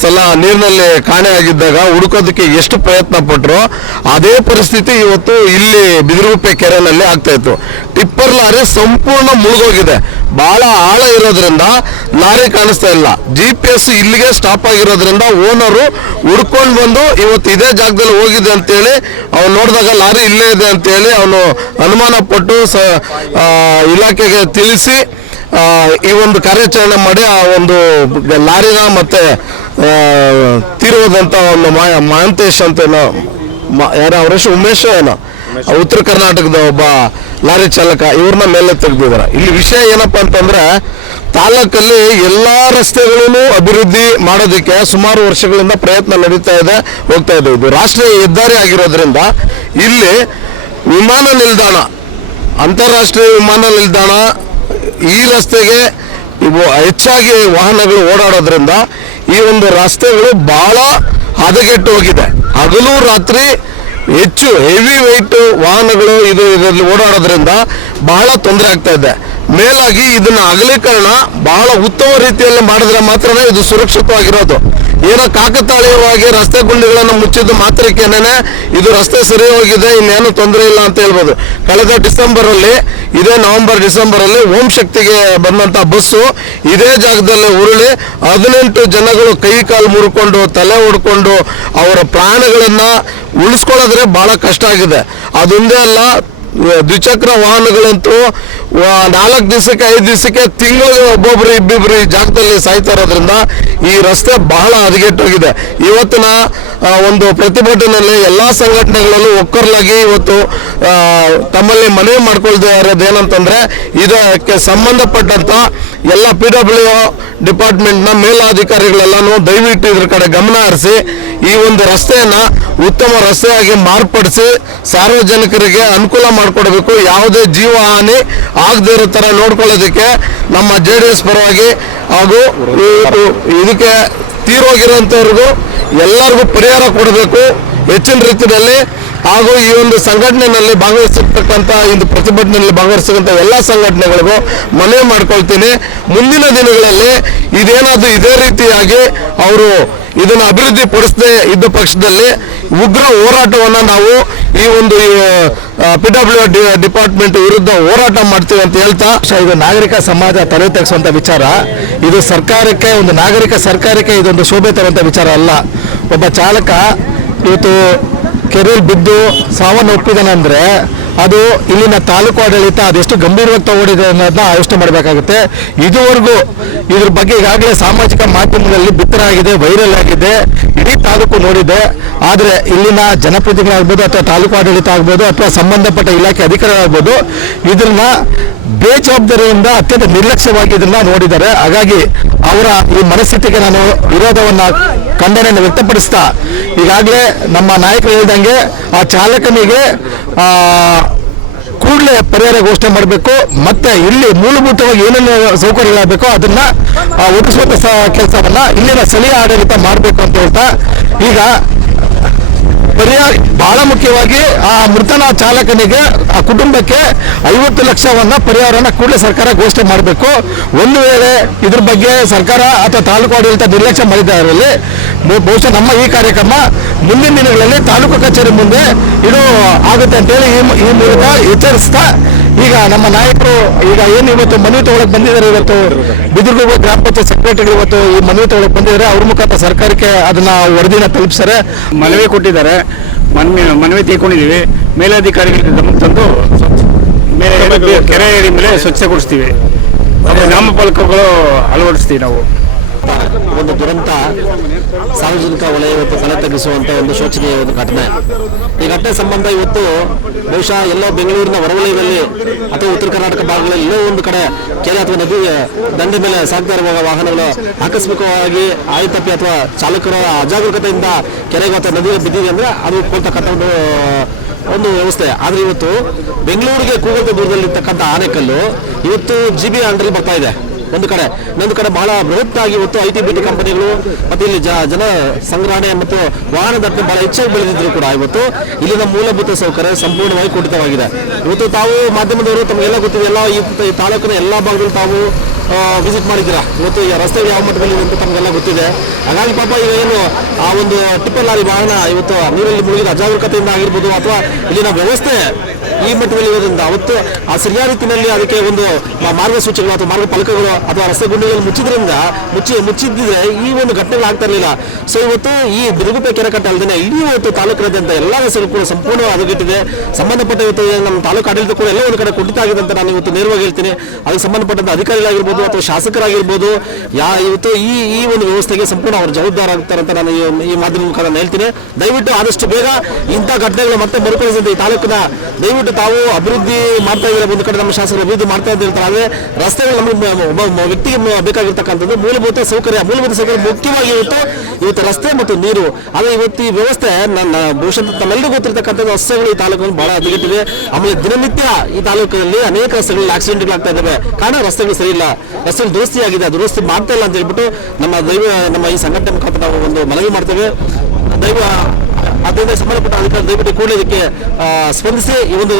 ಸಲ ನೀರಿನಲ್ಲಿ ಕಾಣೆಯಾಗಿದ್ದಾಗ ಹುಡುಕೋದಕ್ಕೆ ಎಷ್ಟು ಪ್ರಯತ್ನ ಪಟ್ಟರು ಅದೇ ಪರಿಸ್ಥಿತಿ ಇವತ್ತು ಇಲ್ಲಿ ಬಿದಿರುಗುಪ್ಪೆ ಕೆರೆನಲ್ಲಿ ಆಗ್ತಾ ಇತ್ತು. ಟಿಪ್ಪರ್ ಲಾರಿ ಸಂಪೂರ್ಣ ಮುಳುಗೋಗಿದೆ. ಬಹಳ ಆಳ ಇರೋದ್ರಿಂದ ಲಾರಿ ಕಾಣಿಸ್ತಾ ಇಲ್ಲ. ಜಿ ಪಿ ಎಸ್ ಇಲ್ಲಿಗೆ ಸ್ಟಾಪ್ ಆಗಿರೋದ್ರಿಂದ ಓನರು ಹುಡ್ಕೊಂಡು ಬಂದು ಇವತ್ತು ಇದೇ ಜಾಗದಲ್ಲಿ ಹೋಗಿದೆ ಅಂತೇಳಿ ಅವ್ನು ನೋಡಿದಾಗ ಲಾರಿ ಇಲ್ಲೇ ಇದೆ ಅಂತೇಳಿ ಅವನು ಅನುಮಾನ ಪಟ್ಟು ಸ ಇಲಾಖೆಗೆ ತಿಳಿಸಿ ಈ ಒಂದು ಕಾರ್ಯಾಚರಣೆ ಮಾಡಿ ಆ ಒಂದು ಲಾರಿನ ಮತ್ತೆ ತೀರೋದಂತ ಒಂದು ಮಾಯ ಮಹಾಂತೇಶ್ ಅಂತ ಏನೋ ಮ- ಯಾರೋ ಅವ್ರ ಹೆಸರು ಉಮೇಶ್ ಏನೋ. ಉತ್ತರ ಕರ್ನಾಟಕದ ಒಬ್ಬ ಲಾರಿ ಚಾಲಕ ಇವ್ರನ್ನ ಮೇಲೆ ತೆಗೆದಿದ್ದಾರೆ. ಇಲ್ಲಿ ವಿಷಯ ಏನಪ್ಪ ಅಂತಂದ್ರೆ ತಾಲೂಕಲ್ಲಿ ಎಲ್ಲ ರಸ್ತೆಗಳನ್ನು ಅಭಿವೃದ್ಧಿ ಮಾಡೋದಕ್ಕೆ ಸುಮಾರು ವರ್ಷಗಳಿಂದ ಪ್ರಯತ್ನ ನಡೀತಾ ಇದೆ ಹೋಗ್ತಾ ಇದೆ ಇದು. ರಾಷ್ಟ್ರೀಯ ಹೆದ್ದಾರಿ ಆಗಿರೋದ್ರಿಂದ ಇಲ್ಲಿ ವಿಮಾನ ನಿಲ್ದಾಣ ಅಂತಾರಾಷ್ಟ್ರೀಯ ವಿಮಾನ ನಿಲ್ದಾಣ ಈ ರಸ್ತೆಗೆ ಇವು ಹೆಚ್ಚಾಗಿ ವಾಹನಗಳು ಓಡಾಡೋದ್ರಿಂದ ಈ ಒಂದು ರಸ್ತೆಗಳು ಬಹಳ ಹದಗೆಟ್ಟು ಹೋಗಿದೆ. ಹಗಲು ರಾತ್ರಿ ಹೆಚ್ಚು ಹೆವಿ ವೆಯ್ಟ್ ವಾಹನಗಳು ಇದು ಇದರಲ್ಲಿ ಓಡಾಡೋದ್ರಿಂದ ಬಹಳ ತೊಂದರೆ ಆಗ್ತಾ ಇದೆ. ಮೇಲಾಗಿ ಇದನ್ನ ಅಗಲೀಕರಣ ಬಹಳ ಉತ್ತಮ ರೀತಿಯಲ್ಲಿ ಮಾಡಿದ್ರೆ ಮಾತ್ರ ಇದು ಸುರಕ್ಷಿತವಾಗಿರೋದು. ಏನೋ ಕಾಕತಾಳೀಯವಾಗಿ ರಸ್ತೆ ಗುಂಡಿಗಳನ್ನು ಮುಚ್ಚಿದ್ದು ಮಾತ್ರಕ್ಕೇನೆ ಇದು ರಸ್ತೆ ಸರಿ ಹೋಗಿದೆ ಇನ್ನೇನು ತೊಂದರೆ ಇಲ್ಲ ಅಂತ ಹೇಳ್ಬೋದು. ಕಳೆದ ಡಿಸೆಂಬರ್ ಅಲ್ಲಿ ಇದೇ ನವೆಂಬರ್ ಡಿಸೆಂಬರ್ ಅಲ್ಲಿ ಓಂ ಶಕ್ತಿಗೆ ಬಂದಂತ ಬಸ್ಸು ಇದೇ ಜಾಗದಲ್ಲಿ ಉರುಳಿ ಹದಿನೆಂಟು ಜನಗಳು ಕೈ ಕಾಲು ಮುರ್ಕೊಂಡು, ತಲೆ ಹೊಡ್ಕೊಂಡು ಅವರ ಪ್ರಾಣಗಳನ್ನ ಉಳಿಸ್ಕೊಳ್ಳೋದ್ರೆ ಬಹಳ ಕಷ್ಟ ಆಗಿದೆ. ಅದೊಂದೇ ಅಲ್ಲ, ದ್ವಿಚಕ್ರ ವಾಹನಗಳಂತೂ ನಾಲ್ಕು ದಿವಸಕ್ಕೆ, ಐದು ದಿವಸಕ್ಕೆ, ತಿಂಗಳಿಗೆ ಒಬ್ಬೊಬ್ರು ಇಬ್ಬಿಬ್ರು ಈ ಜಾಗದಲ್ಲಿ ಸಾಯ್ತಾ ಇರೋದ್ರಿಂದ ಈ ರಸ್ತೆ ಬಹಳ ಹದಗೆಟ್ಟೋಗಿದೆ. ಇವತ್ತಿನ ಒಂದು ಪ್ರತಿಭಟನೆಯಲ್ಲಿ ಎಲ್ಲ ಸಂಘಟನೆಗಳಲ್ಲೂ ಒಕ್ಕರ್ಲಾಗಿ ಇವತ್ತು ತಮ್ಮಲ್ಲಿ ಮನವಿ ಮಾಡ್ಕೊಳ್ತಾ ಇರೋದು ಏನಂತಂದ್ರೆ ಇದಕ್ಕೆ ಸಂಬಂಧಪಟ್ಟಂತ ಎಲ್ಲ ಪಿ ಡಬ್ಲ್ಯೂ ಡಿಪಾರ್ಟ್ಮೆಂಟ್ನ ಮೇಲಾಧಿಕಾರಿಗಳೆಲ್ಲನೂ ದಯವಿಟ್ಟು ಇದ್ರ ಕಡೆ ಗಮನ ಹರಿಸಿ, ಈ ಒಂದು ರಸ್ತೆಯನ್ನ ಉತ್ತಮ ರಸ್ತೆಯಾಗಿ ಮಾರ್ಪಡಿಸಿ ಸಾರ್ವಜನಿಕರಿಗೆ ಅನುಕೂಲ ಮಾಡಿಕೊಡ್ಬೇಕು. ಯಾವುದೇ ಜೀವ ಹಾನಿ ಆಗದೇ ಇರೋ ಥರ ನೋಡ್ಕೊಳ್ಳೋದಕ್ಕೆ ನಮ್ಮ ಜೆ ಡಿ ಎಸ್ ಪರವಾಗಿ ಹಾಗೂ ಇದು- ಇದಕ್ಕೆ ತೀರೋಗಿರೋಂಥವ್ರಿಗೂ ಎಲ್ಲರಿಗೂ ಪರಿಹಾರ ಕೊಡಬೇಕು ಹೆಚ್ಚಿನ ರೀತಿಯಲ್ಲಿ ಹಾಗೂ ಈ ಒಂದು ಸಂಘಟನೆಯಲ್ಲಿ ಭಾಗವಹಿಸಿರ್ತಕ್ಕಂಥ ಒಂದು ಪ್ರತಿಭಟನೆಯಲ್ಲಿ ಭಾಗವಹಿಸ್ತಕ್ಕಂಥ ಎಲ್ಲ ಸಂಘಟನೆಗಳಿಗೂ ಮನವಿ ಮಾಡ್ಕೊಳ್ತೀನಿ. ಮುಂದಿನ ದಿನಗಳಲ್ಲಿ ಇದೇನಾದರೂ ಇದೇ ರೀತಿಯಾಗಿ ಅವರು ಇದನ್ನು ಅಭಿವೃದ್ಧಿ ಪಡಿಸದೆ ಇದ್ದ ಪಕ್ಷದಲ್ಲಿ ಉಗ್ರ ಹೋರಾಟವನ್ನು ನಾವು ಈ ಒಂದು ಪಿ ಡಬ್ಲ್ಯೂ ಡಿಪಾರ್ಟ್ಮೆಂಟ್ ವಿರುದ್ಧ ಹೋರಾಟ ಮಾಡ್ತೀವಿ ಅಂತ ಹೇಳ್ತಾ. ಇದು ನಾಗರಿಕ ಸಮಾಜ ತಲೆ ತೆಗೆಸುವಂಥ ವಿಚಾರ. ಇದು ಸರ್ಕಾರಕ್ಕೆ, ಒಂದು ನಾಗರಿಕ ಸರ್ಕಾರಕ್ಕೆ ಇದೊಂದು ಶೋಭೆ ತರುವಂತ ವಿಚಾರ ಅಲ್ಲ. ಒಬ್ಬ ಚಾಲಕ ಇವತ್ತು ಕೆರೆಯಲ್ಲಿ ಬಿದ್ದು ಸಾವನ್ನು ಒಪ್ಪಿದನಂದ್ರೆ ಅದು ಇಲ್ಲಿನ ತಾಲೂಕು ಆಡಳಿತ ಅದೆಷ್ಟು ಗಂಭೀರವಾಗಿ ತಗೊಂಡಿದೆ ಅನ್ನೋದನ್ನ ಆಲೋಚನೆ ಮಾಡಬೇಕಾಗುತ್ತೆ. ಇದುವರೆಗೂ ಇದ್ರ ಬಗ್ಗೆ ಈಗಾಗಲೇ ಸಾಮಾಜಿಕ ಮಾಧ್ಯಮದಲ್ಲಿ ಬಿತ್ತರಾಗಿದೆ, ವೈರಲ್ ಆಗಿದೆ. ಇಡೀ ತಾಲೂಕು ನೋಡಿದೆ. ಆದರೆ ಇಲ್ಲಿನ ಜನಪ್ರತಿನಿಧಿಗಳಾಗ್ಬೋದು ಅಥವಾ ತಾಲೂಕು ಆಡಳಿತ ಆಗ್ಬೋದು ಅಥವಾ ಸಂಬಂಧಪಟ್ಟ ಇಲಾಖೆ ಅಧಿಕಾರಿಗಳಾಗ್ಬೋದು, ಇದನ್ನ ಬೇಜವಾಬ್ದಾರಿಯಿಂದ ಅತ್ಯಂತ ನಿರ್ಲಕ್ಷ್ಯವಾಗಿ ಇದನ್ನ ನೋಡಿದ್ದಾರೆ. ಹಾಗಾಗಿ ಅವರ ಈ ಮನಸ್ಥಿತಿಗೆ ನಾನು ವಿರೋಧವನ್ನ ಖಂಡನೆಯನ್ನು ವ್ಯಕ್ತಪಡಿಸ್ತಾ, ಈಗಾಗಲೇ ನಮ್ಮ ನಾಯಕರು ಹೇಳಿದಂಗೆ ಆ ಚಾಲಕನಿಗೆ ಕೂಡಲೇ ಪರಿಹಾರ ಘೋಷಣೆ ಮಾಡಬೇಕು, ಮತ್ತೆ ಇಲ್ಲಿ ಮೂಲಭೂತವಾಗಿ ಏನೇನು ಸೌಕರ್ಯಗಳಾಗಬೇಕು ಅದನ್ನ ಒದಗಿಸುವಂತ ಕೆಲಸವನ್ನ ಇಲ್ಲಿನ ಸ್ಥಳೀಯ ಆಡಳಿತ ಮಾಡಬೇಕು ಅಂತ ಹೇಳ್ತಾ, ಈಗ ಪರಿಹಾರ ಬಹಳ ಮುಖ್ಯವಾಗಿ ಆ ಮೃತನ ಚಾಲಕನಿಗೆ, ಆ ಕುಟುಂಬಕ್ಕೆ ಐವತ್ತು ಲಕ್ಷವನ್ನ ಪರಿಹಾರನ ಕೂಡಲೇ ಸರ್ಕಾರ ಘೋಷಣೆ ಮಾಡಬೇಕು. ಒಂದು ವೇಳೆ ಇದ್ರ ಬಗ್ಗೆ ಸರ್ಕಾರ ಅಥವಾ ತಾಲೂಕು ಆಡಳಿತ ನಿರ್ಲಕ್ಷ್ಯ ಮಾಡಿದ್ದಾರೆ ಬಹುಶಃ ನಮ್ಮ ಈ ಕಾರ್ಯಕ್ರಮ ಮುಂದಿನ ದಿನಗಳಲ್ಲಿ ತಾಲೂಕು ಕಚೇರಿ ಮುಂದೆ ಇದು ಆಗುತ್ತೆ ಅಂತೇಳಿ ಈ ಮೂಲಕ ಎಚ್ಚರಿಸ್ತಾ ಈಗ ನಮ್ಮ ನಾಯಕರು ಈಗ ಏನು ಇವತ್ತು ಮನವಿ ತಗೊಳಕ್ ಬಂದಿದ್ದಾರೆ ಇವತ್ತು ಬಿದಿರ್ಗುವ ಗ್ರಾಮ ಪಂಚಾಯತ್ ಸೆಕ್ರೆಟರಿ ಇವತ್ತು ಈ ಮನವಿ ತಗೊಳಕ್ ಬಂದಿದ್ದಾರೆ. ಅವ್ರ ಮುಖಾಂತರ ಸರ್ಕಾರಕ್ಕೆ ಅದನ್ನ ವರದಿನ ತಲುಪಿಸ್ತಾರೆ. ಮನವಿ ಕೊಟ್ಟಿದ್ದಾರೆ. ಮನವಿ ಮನವಿ ತೆಗೆದುಕೊಂಡಿದ್ದೀವಿ ಮೇಲಧಿಕಾರಿಗಳಿಗೆ ಗಮನ ತಂದು ಮೇಲೆ ಕೆರೆ ಏರಿ ಮೇಲೆ ಸ್ವಚ್ಛಗೊಳಿಸ್ತೀವಿ ಗ್ರಾಮ ನಾಮಫಲಕಗಳು ಅಳವಡಿಸ್ತೀವಿ ನಾವು. ಒಂದು ದುರಂತ ಸಾರ್ವಜನಿಕ ವಲಯ ಇವತ್ತು ತಲೆ ತಗ್ಗಿಸುವಂತ ಒಂದು ಶೋಚನೀಯ ಒಂದು ಘಟನೆ. ಈ ಘಟನೆ ಸಂಬಂಧ ಇವತ್ತು ಬಹುಶಃ ಎಲ್ಲೋ ಬೆಂಗಳೂರಿನ ಹೊರವಲಯದಲ್ಲಿ ಅಥವಾ ಉತ್ತರ ಕರ್ನಾಟಕ ಭಾಗಗಳಲ್ಲಿ ಎಲ್ಲೋ ಒಂದು ಕಡೆ ಕೆರೆ ಅಥವಾ ನದಿ ದಂಡೆ ಮೇಲೆ ಸಾಗ್ತಾ ಇರುವ ವಾಹನಗಳು ಆಕಸ್ಮಿಕವಾಗಿ ಆಯುತಪ್ಪಿ ಅಥವಾ ಚಾಲಕರ ಅಜಾಗರೂಕತೆಯಿಂದ ಕೆರೆಗೆ ಅಥವಾ ನದಿಗೆ ಬಿದ್ದಿದೆ ಅಂದ್ರೆ ಅದು ಕೊಡ್ತಕ್ಕಂಥ ಒಂದು ಒಂದು ವ್ಯವಸ್ಥೆ. ಆದ್ರೆ ಇವತ್ತು ಬೆಂಗಳೂರಿಗೆ ಕೂಗದ ದೂರದಲ್ಲಿರ್ತಕ್ಕಂಥ ಆನೆಕಲ್ಲು ಇವತ್ತು ಜಿ ಬಿ ಬರ್ತಾ ಇದೆ. ಒಂದು ಕಡೆ ಇನ್ನೊಂದು ಕಡೆ ಬಹಳ ಬೃಹತ್ತಾಗಿ ಇವತ್ತು ಐ ಟಿ ಬಿ ಟಿ ಕಂಪನಿಗಳು ಮತ್ತೆ ಇಲ್ಲಿ ಜನ ಸಂಗ್ರಹಣೆ ಮತ್ತು ವಾಹನ ದಟ್ಟಣೆ ಬಹಳ ಹೆಚ್ಚಾಗಿ ಬೆಳೆದಿದ್ರು ಕೂಡ ಇವತ್ತು. ಇಲ್ಲಿನ ಮೂಲಭೂತ ಸೌಕರ್ಯ ಸಂಪೂರ್ಣವಾಗಿ ಕುಡಿತವಾಗಿದೆ ಇವತ್ತು ತಾವು ಮಾಧ್ಯಮದವರು ತಮಗೆಲ್ಲ ಗೊತ್ತಿದೆ, ಎಲ್ಲ ಈ ತಾಲೂಕಿನ ಎಲ್ಲ ಭಾಗದಲ್ಲಿ ತಾವು ವಿಸಿಟ್ ಮಾಡಿದ್ದೀರಾ? ಇವತ್ತು ಈ ರಸ್ತೆ ಯಾವ ಮಟ್ಟದಲ್ಲಿ ಅಂತ ತಮಗೆಲ್ಲ ಗೊತ್ತಿದೆ. ಹಾಗಾಗಿ ಪಾಪ ಈಗ ಏನು, ಆ ಒಂದು ಟಿಪ್ಪರ್ ಲಾರಿ ವಾಹನ ಇವತ್ತು ನೀರಲ್ಲಿ ಮುಳುಗಿದ ಅಜಾಗರೂಕತೆಯಿಂದ ಆಗಿರ್ಬೋದು ಅಥವಾ ಇಲ್ಲಿನ ವ್ಯವಸ್ಥೆ ಈ ಮಟ್ಟದಲ್ಲಿ ಇರೋದ್ರಿಂದ ಅವತ್ತು ಆ ಸರಿಯಾದ ರೀತಿಯಲ್ಲಿ ಅದಕ್ಕೆ ಒಂದು ಮಾರ್ಗಸೂಚಿಗಳು ಅಥವಾ ಮಾರ್ಗ ಫಲಕಗಳು ಅಥವಾ ರಸ್ತೆ ಗುಂಡಿಗಳು ಮುಚ್ಚಿದ್ರಿಂದ ಮುಚ್ಚಿ ಮುಚ್ಚಿದ್ದಿದ್ರೆ ಈ ಒಂದು ಘಟನೆಗಳು ಆಗ್ತಾ ಇರಲಿಲ್ಲ. ಸೊ ಇವತ್ತು ಈ ಬಿರುಗುಪೆ ಕೆರೆಕಟ್ಟೆ ಅಲ್ಲದೆ ಇಡೀ ಇವತ್ತು ತಾಲೂಕಿನಾದ್ಯಂತ ಎಲ್ಲ ರಸ್ತೆಗಳು ಕೂಡ ಸಂಪೂರ್ಣ ಹದಗೆಟ್ಟಿದೆ. ಸಂಬಂಧಪಟ್ಟ ಇವತ್ತು ನಮ್ಮ ತಾಲೂಕು ಆಡಳಿತ ಕೂಡ ಎಲ್ಲ ಒಂದು ಕಡೆ ಕುಂಠಿತ ಆಗಿದೆ ಅಂತ ನಾನು ಇವತ್ತು ನೇರವಾಗಿ ಹೇಳ್ತೀನಿ. ಅದಕ್ಕೆ ಸಂಬಂಧಪಟ್ಟಂತ ಅಧಿಕಾರಿಗಳಾಗಿರ್ಬೋದು ಅಥವಾ ಶಾಸಕರಾಗಿರ್ಬೋದು, ಯಾ ಇವತ್ತು ಈ ಈ ಒಂದು ವ್ಯವಸ್ಥೆಗೆ ಸಂಪೂರ್ಣ ಅವರು ಜವಾಬ್ದಾರ ಆಗ್ತಾರೆ ಅಂತ ನಾನು ಈ- ಈ ಮಾಧ್ಯಮ ಮುಖಾಂತರ ಹೇಳ್ತೀನಿ. ದಯವಿಟ್ಟು ಆದಷ್ಟು ಬೇಗ ಇಂಥ ಘಟನೆಗಳು ಮತ್ತೆ ಮರುಕಳಿಸಿದ ಈ ತಾಲೂಕಿನ ದಯವಿಟ್ಟು ಇವತ್ತು ತಾವು ಅಭಿವೃದ್ಧಿ ಮಾಡ್ತಾ ಇದ್ದಾರೆ? ಒಂದು ಕಡೆ ನಮ್ಮ ಶಾಸಕರು ಅಭಿವೃದ್ಧಿ ಮಾಡ್ತಾ ಇದ್ದಾರೆ ಆದರೆ ರಸ್ತೆಗಳು ನಮ್ಮ ವ್ಯಕ್ತಿಗೆ ಬೇಕಾಗಿರ್ತಕ್ಕಂಥದ್ದು ಮೂಲಭೂತ ಸೌಕರ್ಯ. ಮೂಲಭೂತ ಸೌಕರ್ಯ ಮುಖ್ಯವಾಗಿ ಇವತ್ತು ಇವತ್ತು ರಸ್ತೆ ಮತ್ತು ನೀರು. ಆದರೆ ಇವತ್ತು ಈ ವ್ಯವಸ್ಥೆ ನನ್ನ ಬಹುಶಃ ತಮ್ಮೆಲ್ಲರಿಗೂ ಗೊತ್ತಿರ್ತಕ್ಕಂಥದ್ದು ರಸ್ತೆಗಳು ಈ ತಾಲೂಕನ್ನು ಬಹಳ ಹದಗೆಟ್ಟಿವೆ ಆಮೇಲೆ ದಿನನಿತ್ಯ ಈ ತಾಲೂಕಿನಲ್ಲಿ ಅನೇಕ ರಸ್ತೆಗಳಲ್ಲಿ ಆಕ್ಸಿಡೆಂಟ್ಗಳಾಗ್ತಾ ಇದ್ದಾವೆ. ಕಾರಣ ರಸ್ತೆಗಳು ಸರಿ ಇಲ್ಲ. ರಸ್ತೆಗಳು ದುರಸ್ತಿ ಆಗಿದೆ. ದುರಸ್ತಿ ಮಾಡ್ತಾ ಇಲ್ಲ ಅಂತ ಹೇಳ್ಬಿಟ್ಟು ನಮ್ಮ ದೈವ, ನಮ್ಮ ಈ ಸಂಘಟನೆ ಮುಖಾಂತರ ನಾವು ಒಂದು ಮನವಿ ಮಾಡ್ತೇವೆ. ದೈವ ಅದರಿಂದ ಸಂಬಂಧಪಟ್ಟ ಅಧಿಕಾರಿ ದಯವಿಟ್ಟು ಕೂಡಲೇ ಇದಕ್ಕೆ ಸ್ಪಂದಿಸಿ ಈ ಒಂದು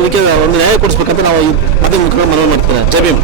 ಇದಕ್ಕೆ ಒಂದು ನ್ಯಾಯ ಕೊಡಿಸ್ಬೇಕಂತ ನಾವು ಮಾಧ್ಯಮ ಮುಖಾಂತರ ಮನವಿ ಮಾಡ್ತೇವೆ. ಜೈ ಭೀಮ್.